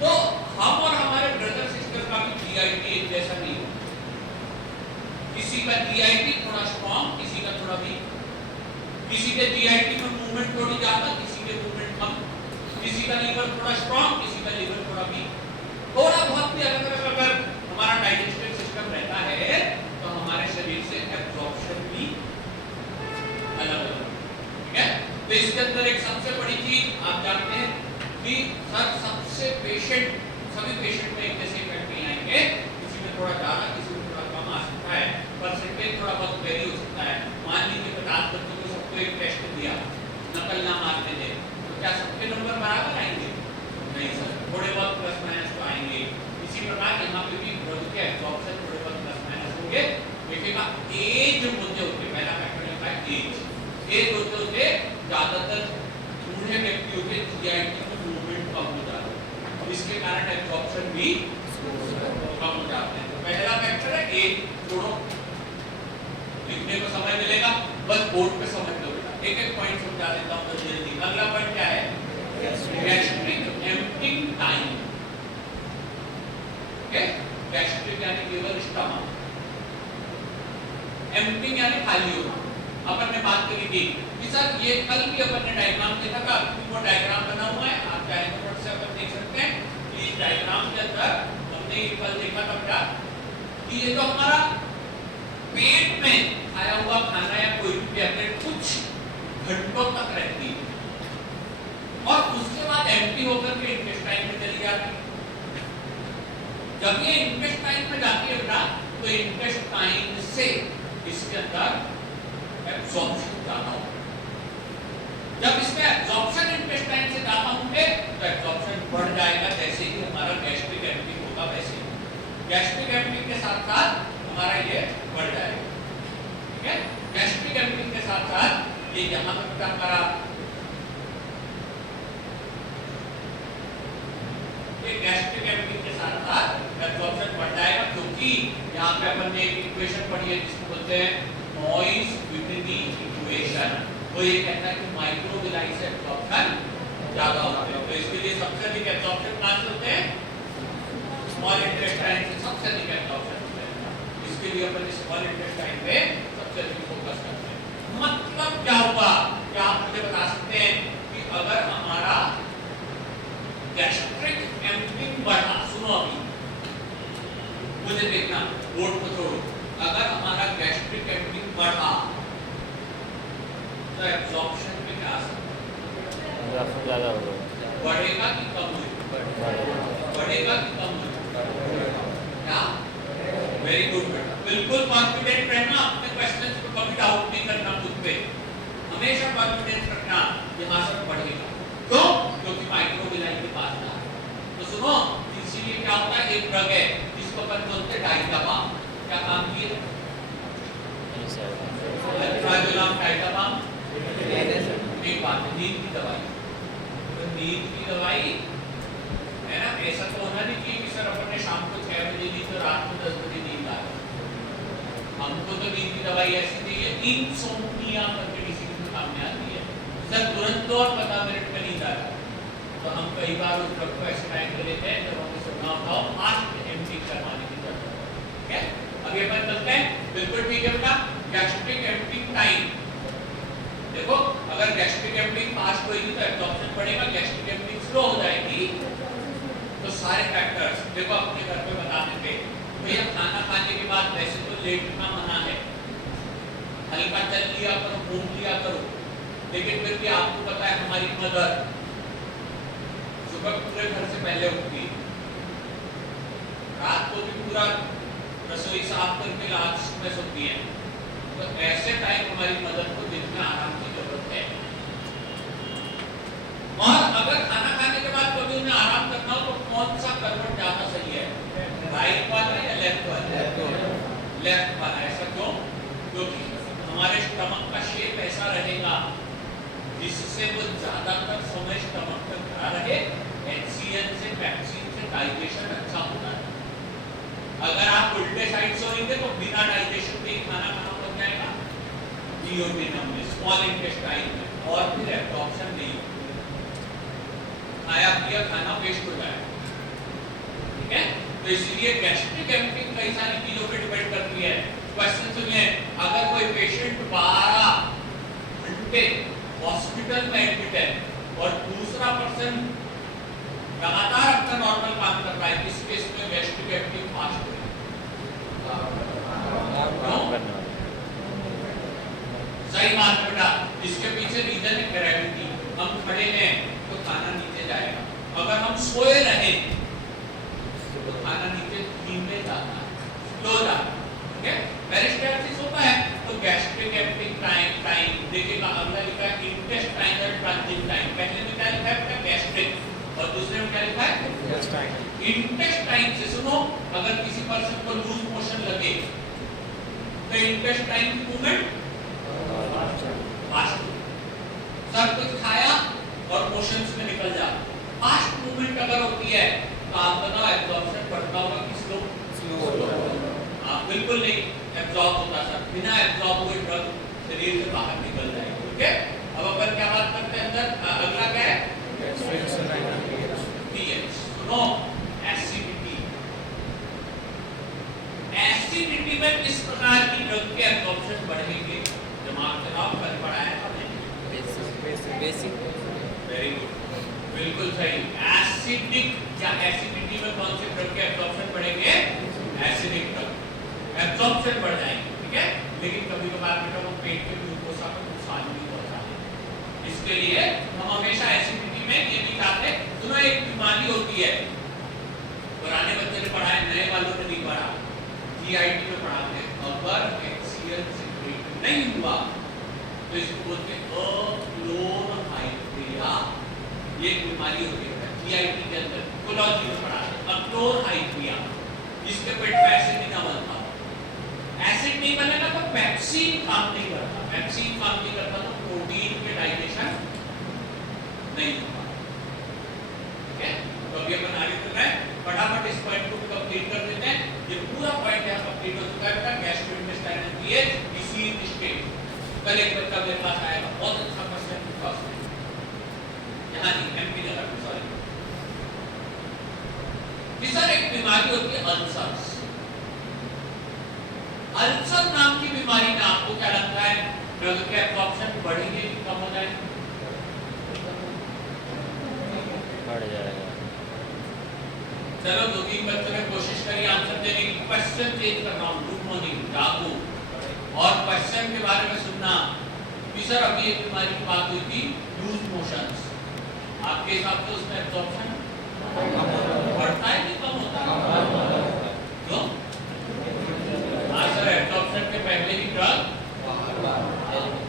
तो हम और हमारे ब्रदर सिस्टर का भी जीआईटी एक जैसा नहीं होता। किसी का जीआईटी थोड़ा स्ट्रांग, किसी का थोड़ा वीक, किसी के जीआईटी में मूवमेंट थोड़ी ज्यादा, किसी के मूवमेंट कम, किसी का लीवर थोड़ा स्ट्रांग, किसी का लीवर थोड़ा वीक, थोड़ा बहुत भी अलग अलग। अगर हमारा डाइजेस्टिव सिस्टम रहता है तो हमारे शरीर से एब्जॉर्प्शन भी अलग अलग, ठीक है। तो इसके अंदर एक सबसे बड़ी चीज आप जानते हैं कि सर सबसे पेशेंट, सभी पेशेंट में एक जैसे इफेक्ट नहीं आएंगे, किसी में थोड़ा ज्यादा, किसी में थोड़ा कम आ सकता है, परसेंटेज थोड़ा बहुत वेरी हो सकता है। मान लीजिए 50 बच्चों को सबको एक टेस्ट दिया, नकल ना मारने दे, तो क्या सबके नंबर बराबर आएंगे? नहीं सर, थोड़े बहुत प्लस माइनस तो आएंगे। इसी प्रकार यहाँ पे भी ड्रग के एब्जॉर्प्शन थोड़े बहुत प्लस माइनस होंगे। देखिएगा एज होते होते, पहला फैक्टर है एज। एज होते होते ज्यादातर बूढ़े व्यक्तियों के जीआईटी में मूवमेंट कम हो जाता है, इसके कारण एब्जॉर्प्शन भी कम हो जाते हैं। तो पहला फैक्टर है एज। छोड़ो, लिखने को समय मिलेगा, बस बोर्ड पे समझ लो बेटा। एक एक पॉइंट समझा देता हूँ जल्दी। अगला पॉइंट क्या है? Gastric emptying time. गैस्ट्रिक यानी केवल स्टमक, एम्प्टिंग यानी खाली होना। अपन ने बात करी थी कि सर ये कल भी अपन ने डायग्राम देखा था, वो डायग्राम बना हुआ है, आप चाहे तो नोट से अपन देख सकते हैं। इस डायग्राम के अंदर हमने कल देखा था बेटा कि ये तो हमारा पेट में खाया हुआ खाना या कोई भी टैबलेट कुछ घंटों तक रहती है और उसके बाद एम्प्टी होकर के इंटेस्टाइन में चली जाती है। जब ये इंटेस्टाइन में जाती है बेटा, तो इंटेस्टाइन से इसके अंदर एब्जॉर्प्शन ज्यादा होगा। जब इसमें एब्जॉर्प्शन इंटेस्टाइन से ज्यादा होंगे तो एब्जॉर्प्शन बढ़ जाएगा। जैसे ही हमारा गैस्ट्रिक एम्प्टिंग होगा वैसे ही गैस्ट्रिक एम्प्टिंग के साथ साथ हमारा ये बढ़ जाएगा, ठीक है। गैस्ट्रिक एम्प्टिंग के साथ साथ ये यहाँ तक का हमारा गैस्ट्रिक एम्प्टिंग के साथ साथ एब्जॉर्प्शन बढ़ जाएगा, क्योंकि यहाँ पे अपन ने एक इक्वेशन पढ़ी है जिसको बोलते हैं नॉइज विटिनी इक्वेशन। वो ये कहता है कि माइक्रोविलाई से एब्जॉर्प्शन ज्यादा होता है। तो इसके लिए सबसे अधिक एब्जॉर्प्शन कहाँ से होते हैं? स्मॉल इंटेस्टाइन से सबसे अधिक एब्जॉर्प्शन होते हैं। इसके लिए अपन स्मॉल इंटेस्टाइन पे सबसे अधिक फोकस करते हैं। मतलब क्या होगा? क्या आप मुझे बता सकते हैं कि अगर हमारा गैस्ट्रिक एम्प्टिंग बढ़ा, सुनो अभी मुझे देखना, बोर्ड को छोड़ो, अगर हमारा गैस्ट्रिक एम्प्टिंग बढ़ा तो एब्जॉर्प्शन में क्या आ सकता है? ज्यादा होगा, बढ़ेगा कि कम होगा? बढ़ेगा कि कम होगा? क्या? वेरी गुड बेटा, बिल्कुल कॉन्फिडेंट रहना, अपने क्वेश्चंस को कभी डाउट नहीं करना खुद पे, हमेशा कॉन्फिडेंस रखना कि हाँ सर बढ़ेगा। क्यों? क्योंकि माइक्रोविलाई के पास था। तो सुनो, इसीलिए क्या होता है, एक ड्रग है जिसको अपन बोलते हैं डाइटाबाम। क्या काम किए? अल्ट्राजोलाम डाइटाबाम एक बात है, नींद की दवाई। तो नींद की दवाई है ना, ऐसा तो होना नहीं चाहिए कि सर अपन ने शाम को 6 बजे ली तो रात को 10 बजे नींद आ गई। हमको तो नींद की दवाई ऐसी चाहिए, इंसोम्निया करके डिसीज में सामने आती है, सर तुरंत दो और 15 मिनट में नींद आ रहा है। तो हम कई बार उस ड्रग को ऐसे टाइम पे लेते हैं जब हमें सोना होता हो, फास्ट एम्प्टी करवाने की जरूरत है, ठीक है। अभी अपन चलते हैं, बिल्कुल ठीक है बेटा। गैस्ट्रिक एम्प्टिंग टाइम देखो, अगर गैस्ट्रिक एम्प्टिंग फास्ट होगी तो एब्जॉर्प्शन बढ़ेगा, गैस्ट्रिक एम्प्टिंग स्लो हो जाएगी तो सारे फैक्टर्स देखो अपने घर पे बता देते। भैया खाना खाने के बाद वैसे तो लेटना मना है, हल्का चल लिया करो, घूम लिया करो, लेकिन फिर भी आपको पता है हमारी मदर सुबह पूरे घर से पहले उठती, रात को भी पूरा रसोई साफ करके लास्ट में सोती है, तो ऐसे टाइम हमारी मदद को दिन में आराम की जरूरत है। और अगर खाना खाने के बाद कभी उन्हें आराम करना हो तो कौन सा करवट ज्यादा सही है, राइट वाला या लेफ्ट वाला? लेफ्ट वाला। ऐसा क्यों? क्योंकि हमारे स्टमक का शेप ऐसा रहेगा जिससे वो ज्यादातर समय स्टमक में भरा रहे, HCl से पैक्सिन से डाइजेशन अच्छा होता है। अगर आप उल्टे साइड सोएंगे तो बिना डाइजेशन के ही खाना खाना पड़ जाएगा डियोडेनम में, स्मॉल इंटेस्टाइन में, और फिर एब्जॉर्प्शन नहीं होगा, खाया पिया खाना वेस्ट हो जाएगा। ठीक है, तो इसलिए गैस्ट्रिक एम्पटिंग कई सारी चीजों पे डिपेंड करती है। क्वेश्चन सुनिए, अगर कोई पेशेंट 12 घंटे हॉस्पिटल में एडमिट है और दूसरा पर्सन लगातार अपना नॉर्मल काम कर रहा है, किस केस में गैस्ट्रिक एम्पटिंग फास्ट है? सही बात बेटा, इसके पीछे रीजन है ग्रेविटी। हम खड़े हैं तो खाना नीचे जाएगा, अगर हम सोए रहे तो खाना नीचे धीमे जाता है, स्लो जाता है। ठीक है, पेरिस्टाल्सिस होता है तो गैस्ट्रिक एम्पटिंग टाइम देखिएगा, अगला लिखा है इंटेस्टाइनल ट्रांजिट टाइम। पहले में क्या लिखा है? गैस्ट्रिक, और दूसरे में क्या लिखा है? इंटेस्टाइन से। सुनो, अगर किसी पर्सन को लूज मोशन लगे तो इंटेस्टाइन की मूवमेंट फास्ट, सब कुछ खाया और मोशंस में निकल जा, फास्ट मूवमेंट अगर होती है तो आप बताओ एब्जॉर्प्शन बढ़ता होगा कि स्लो? हाँ, बिल्कुल नहीं एब्जॉर्ब होता सर, बिना एब्जॉर्ब हुए ड्रग शरीर से बाहर निकल जाएगी। ठीक है, अब अपन क्या बात करते हैं अंदर, अगला क्या है? pH। सुनो, एसिडिटी। एसिडिटी में किस प्रकार की ड्रग के एब्जॉर्प्शन बढ़ेंगे? दिमाग लगाओ, कल पढ़ाया था मैंने। बेसिक। वेरी गुड, बिल्कुल सही। एसिडिक या एसिडिटी में कौन से ड्रग के एब्जॉर्प्शन बढ़ेंगे? एसिडिक ड्रग एब्जॉर्प्शन बढ़ जाएंगे। ठीक है, लेकिन कभी कभार बेटा वो पेट के ग्लूकोज को नुकसान भी पहुंचा है, इसके लिए हम हमेशा एसिडिटी में ये नहीं चाहते। सुनो, एक बीमारी होती है, पुराने बच्चे ने पढ़ा है, नए वालों ने नहीं पढ़ा, GIT में पढ़ाते हैं। अगर HCl सिक्रेट नहीं हुआ तो इसको बोलते हैं अक्लोरहाइड्रिया। ये एक बीमारी होती है GIT के अंदर, इकोलॉजी में पढ़ा है, अक्लोरहाइड्रिया, जिसके पेट में एसिड नहीं बनता। एसिड नहीं बनेगा तो पैप्सिन काम नहीं करता, पैप्सिन काम नहीं करता तो प्रोटीन के डाइजेशन नहीं होगा। ठीक है, तो अभी अपन आगे चल रहे हैं, फटाफट इस पॉइंट को कंप्लीट कर देते हैं। ये पूरा पॉइंट यहां कंप्लीट हो चुका है बेटा, गैस्ट्रोइंटेस्टाइनल पीएच डिसीज स्टेट। कल एक बच्चा मेरे पास आएगा, बहुत अच्छा क्वेश्चन पूछा उसने, यहां नहीं एमपी नगर में, सॉरी। इस सर एक बीमारी होती है अल्सर्स। अल्सर नाम की बीमारी में आपको क्या लगता है, ड्रग के एब्जॉर्प्शन बढ़ेंगे कि कम हो जाएंगे? बढ़ जाएगा। चलो, दो तीन बच्चों ने कोशिश करी आंसर देने की। क्वेश्चन चेंज कर रहा हूं, गुड मॉर्निंग, जागो, और क्वेश्चन के बारे में सुनना कि सर अभी एक बीमारी की बात हुई थी, लूज मोशंस। आपके हिसाब से उसमें एब्जॉर्प्शन बढ़ता है कि कम होता है? क्यों? हाँ सर, एब्जॉर्प्शन के पहले ही ड्रग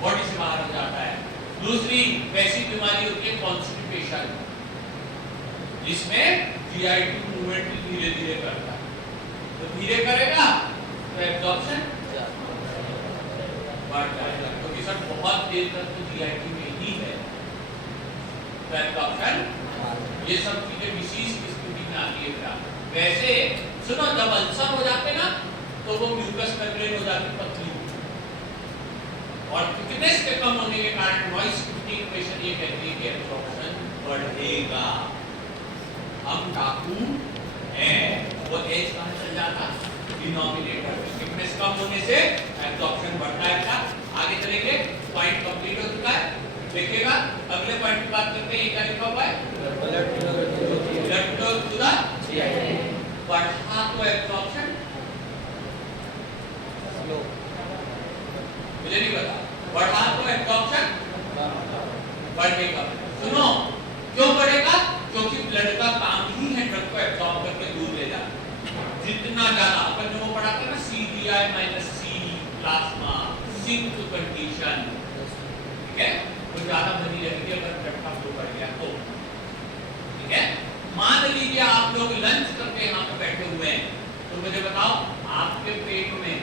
बॉडी से बाहर हो जाता है। दूसरी वैसी बीमारी होती है कॉन्स्टिपेशन, जिसमें GIT मूवमेंट धीरे धीरे करता है, तो धीरे करेगा तो एब्जॉर्प्शन बढ़ जाएगा, क्योंकि सर बहुत देर तक तो GIT में ही है, तो एब्जॉर्प्शन, ये सब चीजें विशेष स्थिति में आती है। वैसे सुनो, जब अल्सर हो जाते ना तो वो म्यूकस मेम्ब्रेन हो जाती पतली, और थिकनेस के कम होने के कारण नॉइज स्टिमुलेटिंग पेशेंट ये कहते हैं कि एब्जॉर्प्शन बढ़ेगा। हम डाकू है, वो एज कहां चल जाता? डिनोमिनेटर। थिकनेस कम होने से एब्जॉर्प्शन बढ़ता है बेटा। आगे चलेंगे, पॉइंट कंप्लीट हो चुका है, देखिएगा अगले पॉइंट की बात करते हैं। ये क्या लिखा हुआ है? Blood flow to the GIT। बढ़ा तो एब्जॉर्प्शन स्लो, मुझे नहीं पता, बढ़ा तो एब्जॉर्प्शन बढ़ेगा। सुनो, क्यों बढ़ेगा? क्योंकि ब्लड का काम ही है ड्रग को एब्जॉर्ब करके दूर ले जाना। जितना ज्यादा अपन ने वो पढ़ा था ना, CGI - C plasma losing to condition, ठीक है, वो ज्यादा बनी रहेगी अगर ब्लड का फ्लो बढ़ गया तो, ठीक है। मान लीजिए आप लोग लंच करके यहाँ पे बैठे हुए हैं, तो मुझे बताओ आपके पेट में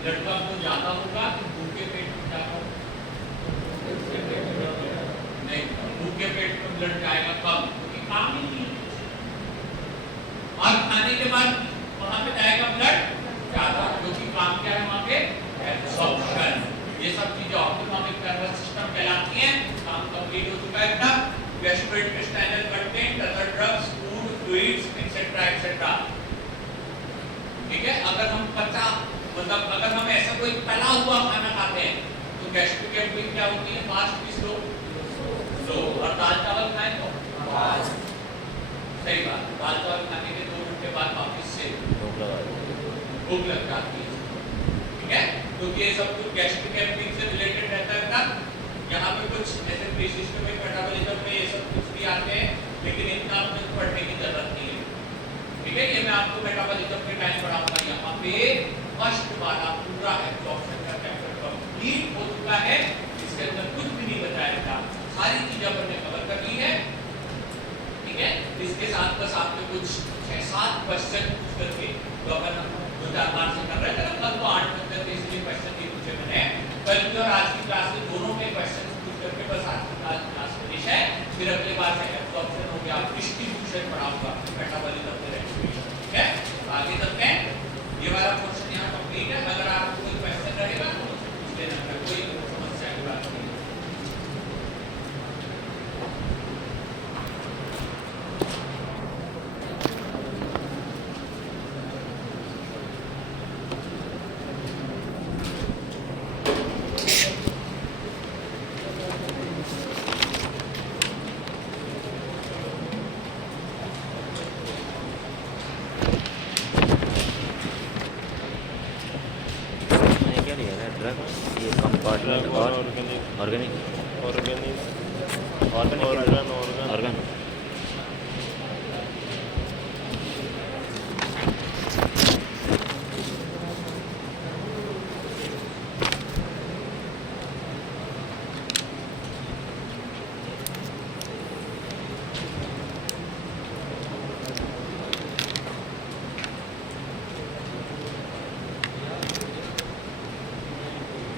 ब्लड का फ्लो ज्यादा होगा कि भूखे पेट में ज्यादा होगा? नहीं, भूखे पेट में ब्लड जाएगा कम, क्योंकि काम ही नहीं है, और खाने के बाद वहां पे जाएगा ब्लड ज्यादा, क्योंकि काम क्या है वहां पे? एब्जॉर्प्शन। ये सब चीजें ऑटोनॉमिक नर्वस सिस्टम कहलाती हैं। काम कंप्लीट हो चुका है इसका। Gastrointestinal content, other drugs, food, fluids etcetera etcetera, ठीक है। अगर हम पचा मतलब अगर हम ऐसा कोई तला हुआ खाना खाते हैं तो गैस्ट्रिक एसिडिटी क्या होती है? फास्ट की स्लो, और दाल चावल खाएं तो फास्ट, सही बात। दाल चावल खाने के 2 घंटे बाद वापस से भूख लग जाती है, ठीक है, क्योंकि ये सब कुछ गैस्ट्रिक एसिडिटी से रिलेटेड रहता है। तब यहाँ पे कुछ ऐसे प्रीसिस्टमिक मेटाबॉलिज्म में ये सब कुछ भी आते हैं, लेकिन इतना आपको पढ़ने की जरूरत नहीं है, ठीक है। ये मैं आपको मेटाबॉलिज्म के टाइम पढ़ाऊंगा। यहाँ पे फर्स्ट वाला पूरा एब्जॉर्प्शन का चैप्टर कंप्लीट हो चुका है, इसके अंदर कुछ भी नहीं बचाया था, सारी चीजें अपन ने कवर कर ली है, ठीक है। इसके साथ बस आपके कुछ 6-7 क्वेश्चन पूछ करके, तो अपन 2-4 बार से कर रहे थे ना, कल तो 8 बजे तक इसलिए क्वेश्चन नहीं पूछे मैंने। कल की और आज की क्लास में दोनों में क्वेश्चन पूछ करके बस आज की क्लास फिनिश है। फिर अगले बार से एब्जॉर्प्शन हो गया, डिस्ट्रीब्यूशन पढ़ाऊंगा, मेटाबॉलिज्म के रेस्पिरेशन, ठीक है। आगे चलते हैं। ये वाला पोर्शन यहाँ कंप्लीट है। अगर आपको कोई क्वेश्चन रहेगा तो मुझसे पूछ लेना, कोई समस्या की बात नहीं है। ये कंपार्टमेंट और ऑर्गेनिक ऑर्गन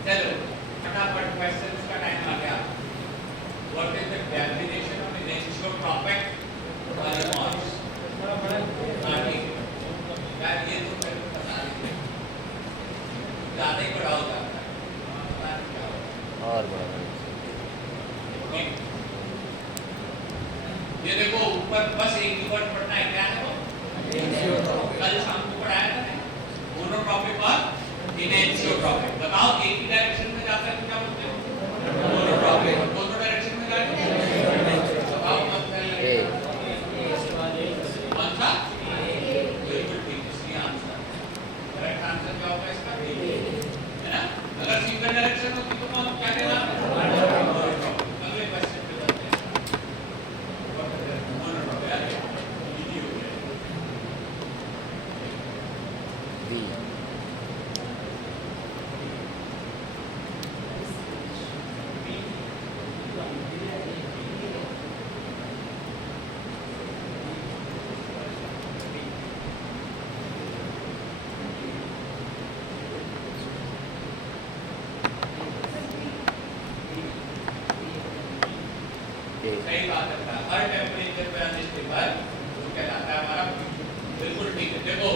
चलो फटाफट क्वेश्चंस का टाइम आ गया। What is the definition of an angiotropic polymers? यार ये तो पहले बता दीजिए, ज्यादा ही बड़ा हो जाता है और बड़ा। ये देखो ऊपर बस एक ही वर्ड पढ़ना है, क्या है वो? कल शाम को पढ़ाया था मैंने, मोनोट्रोपिक और एनेंशियोट्रोपिक। बताओ एक ही डायरेक्शन में जाता है तो क्या बोलते हैं? मोनोट्रोपिक। दोनों डायरेक्शन में जाता है बताओ कौन सा लगेगा? कौन सा? बिल्कुल ठीक, सी आंसर। करेक्ट आंसर क्या होगा इसका? है ना? अगर सिंगल डायरेक्शन होती तो कौन क्या कहलाता? अगले क्वेश्चन पे चलते हैं। मोनोट्रोपिक आ गया, इजी हो गया। बी सही बात है। हर टेम्परेचर पे अनस्टेबल तो कहलाता है हमारा, बिल्कुल ठीक है। देखो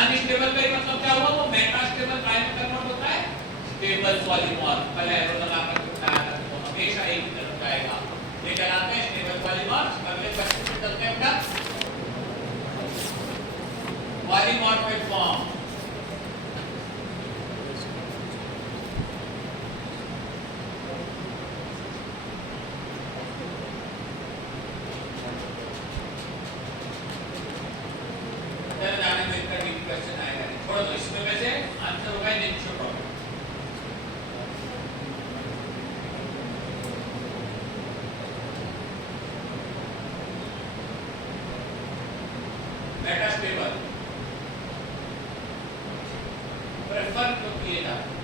अनस्टेबल का मतलब क्या हुआ? वो मेटास्टेबल कायम करना होता है, स्टेबल पॉलीमर पहले एरो लगा कर बताया था, तो हमेशा एक ही तरफ जाएगा, ये कहलाते हैं स्टेबल पॉलीमर। अगले क्वेश्चन पे चलते हैं बेटा। पॉलीमॉर्फिक फॉर्म, जाने में इतना डीप क्वेश्चन आएगा नहीं, छोड़ दो। इसमें वैसे आंसर होगा एनेंशियोट्रोपिक। मेटास्टेबल प्रेफर क्यों किए जाते हैं?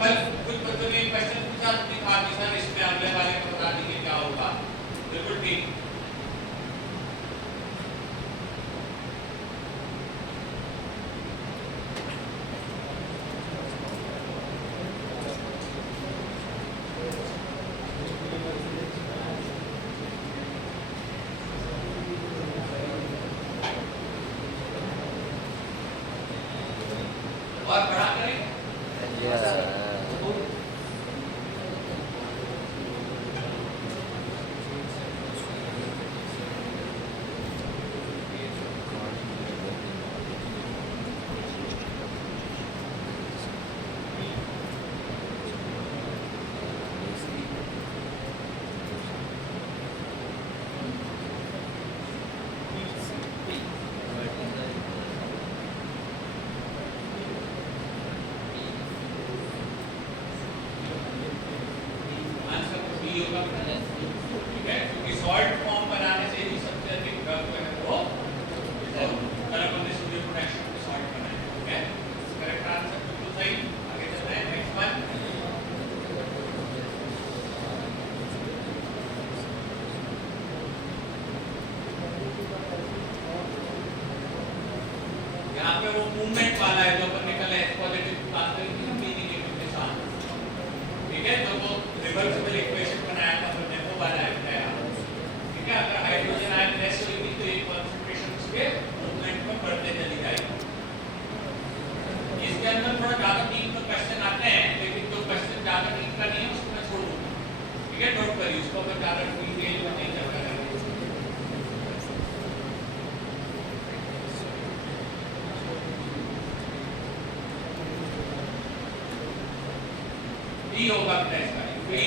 कल कुछ बच्चों ने क्वेश्चन पूछा था कि सर इसमें अगले वाले को बता दीजिए क्या होगा। बिल्कुल ठीक। और बड़ा करें आंसर तो बी होगा। ठीक है, क्योंकि सॉल्ट फॉर्म बनाने से ही सबसे अधिक ड्रग जो है वो कार्बोनेसिस प्रोडक्शन को सॉल्ट बनाए। ठीक है, करेक्ट आंसर बिल्कुल सही। आगे चलते हैं नेक्स्ट वन। यहाँ पे वो मूवमेंट वाला है जो अपन ने कल पॉजिटिव बात करी थी ना, मीनिंग के साथ। ठीक है, तो वो रिवर्सिबल इक्वेशन बनाया था हमने, वो बनाया गया। ठीक है, अगर हाइड्रोजन आयन लेस होगी तो ये कंसंट्रेशन उसके मूवमेंट में बढ़ते चली जाएगी। इसके अंदर थोड़ा ज्यादा डीप में क्वेश्चन आते हैं, लेकिन जो क्वेश्चन ज्यादा डीप का नहीं है उसको मैं छोड़ दूंगा। ठीक है, नोट करिए उसको, मैं ज्यादा डिटेल में नहीं चर्चा करेंगे। ई होगा बेटा इसका, ई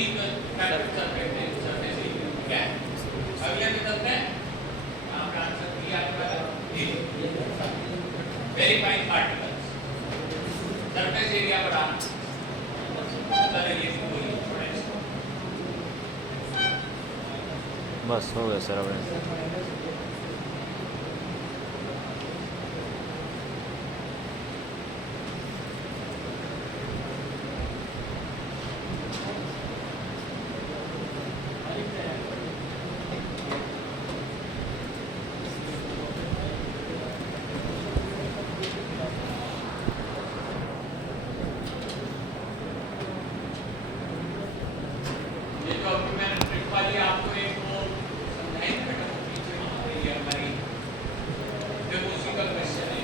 फैक्टर सरफेस सरफेस एरिया। ठीक है, अगले में चलते हैं। आपका आंसर बी आपका very fine particles, surface area बढ़ाना। चलिए ये बोलिए थोड़ा इसको। बस हो गया सर अपने। ये तो अभी मैंने ट्रिक वाली आपको एक वो समझाई थी बेटा, वो पीछे वहाँ पे ये हमारी देखो उसी का क्वेश्चन है।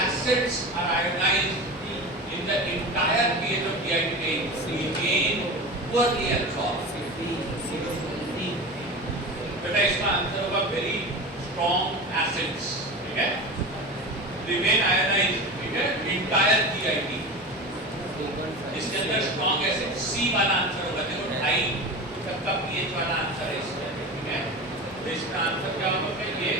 Acids are ionized in the entire pH of DI remain poorly absorbed. बेटा इसका आंसर होगा वेरी स्ट्रॉन्ग एसिड्स। ठीक है, रिमेन आयोनाइज्ड। ठीक है, एंटायर DIT इसके अंदर स्ट्रॉन्ग एसिड सी वाला आंसर होगा। देखो 2.5 तक का pH वाला आंसर है इसका। ठीक है, तो इसका आंसर क्या होगा? ये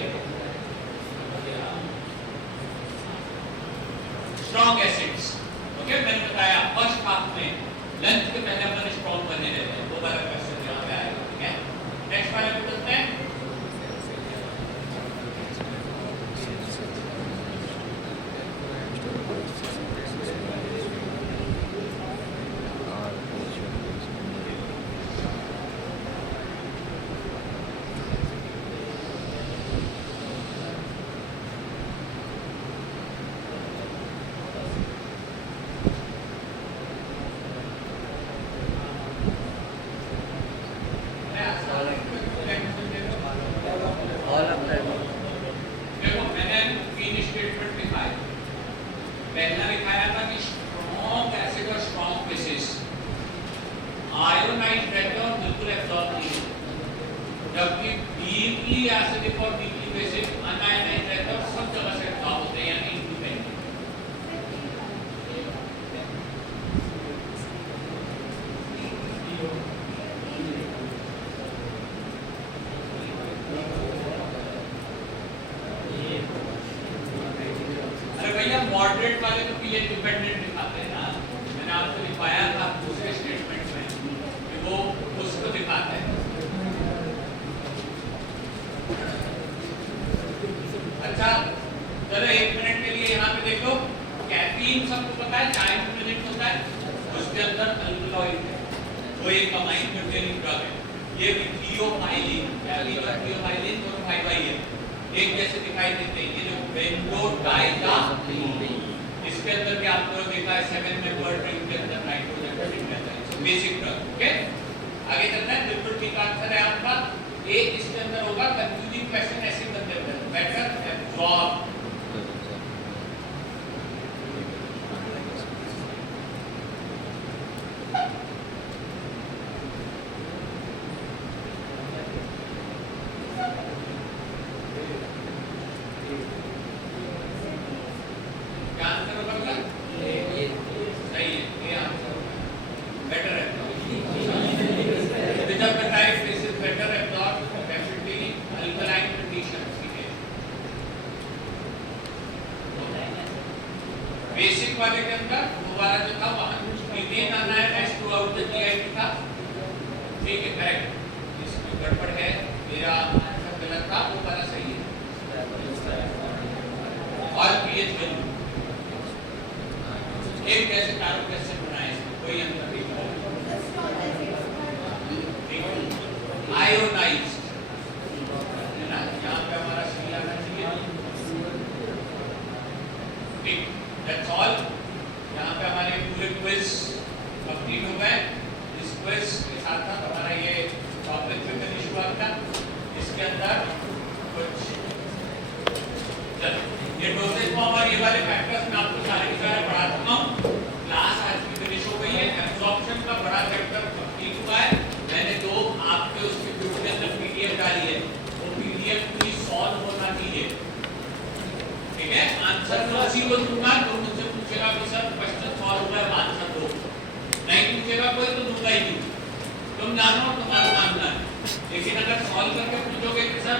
स्ट्रॉन्ग एसिड्स। ओके, मैंने बताया फर्स्ट हाफ में लेंथ के पहले अपन स्ट्रॉन्ग बनने देते हैं, वो वाला क्वेश्चन यहाँ पे आएगा। ठीक है, नेक्स्ट वाले पे चलते हैं। देखो मैंने तीन स्टेटमेंट लिखा है। पहला लिखाया था कि स्ट्रॉन्ग एसिड और स्ट्रॉन्ग बेसिस आयोनाइज्ड रहते हैं और बिल्कुल एब्जॉर्ब नहीं होते, जबकि डीपली एसिडिक और डीपली बेसिक अनआयोनाइज्ड रहते हैं और सब जगह से एब्जॉर्ब होते हैं, यानी इंडिपेंडेंट। मॉडरेट वाले तो पीएच डिपेंडेंट दिखाते हैं ना, मैंने आपको दिखाया था दूसरे स्टेटमेंट में कि वो उसको दिखाते हैं। अच्छा चलो 1 मिनट के लिए यहाँ पे देखो, कैफीन सबको पता है चाय में प्रेजेंट होता है, उसके अंदर अल्कलॉइड है, वो एक अमाइन कंटेनिंग ड्रग है। ये थियोफाइलिन, कैफीन और थियोफाइलिन दोनों भाई भाई है, एक जैसे दिखाई देते हैं। ये जो बेंजोडाइजापीन, इसके अंदर भी आपको देखा है 7 मेंबर रिंग के अंदर नाइट्रोजन प्रेजेंट रहता है। So basic drug. ओके आगे चलते हैं, बिल्कुल ठीक आंसर है आपका। ए इसके अंदर होगा। कंफ्यूजिंग क्वेश्चन ऐसे बनते हैं, बेटर एब्जॉर्ब। बेसिक वाले के अंदर दोबारा जो था वहां मीथेन आना है as to out the GIT था, ठीक है करेक्ट। इसमें गड़बड़ है, मेरा आंसर गलत था, वो वाला सही है। और पीएच वैल्यू एक जैसे कार्बन कैसे बनाए, कोई अंतर नहीं है। आयोनाइज्ड है ना, यहाँ पे हमारा सी आना चाहिए, ठीक। That's all. यहाँ पे हमारे पूरे क्विज कंप्लीट हो गए। इस क्विज के साथ साथ हमारा ये टॉपिक भी फिनिश हुआ था। इसके अंदर कुछ ये डोसेज फॉर्म और ये वाले फैक्टर्स मैं आपको सारे के सारे पढ़ा चुका हूँ। क्लास आज की फिनिश हो गई है। एब्जॉर्प्शन का बड़ा चैप्टर कंप्लीट हुआ है। मैंने दो आपके उसके ग्रुप के अंदर पीडीएफ डाली है, वो पीडीएफ पूरी सॉल्व होना चाहिए, ठीक है। आंसर तो उसी को दूंगा, तो मुझसे पूछेगा कि सर क्वेश्चन सॉल्व हुआ है, आंसर दो। नहीं पूछेगा कोई तो दूंगा ही नहीं, तुम जानो तुम्हारा मानना है। लेकिन अगर सॉल्व करके पूछोगे कि सर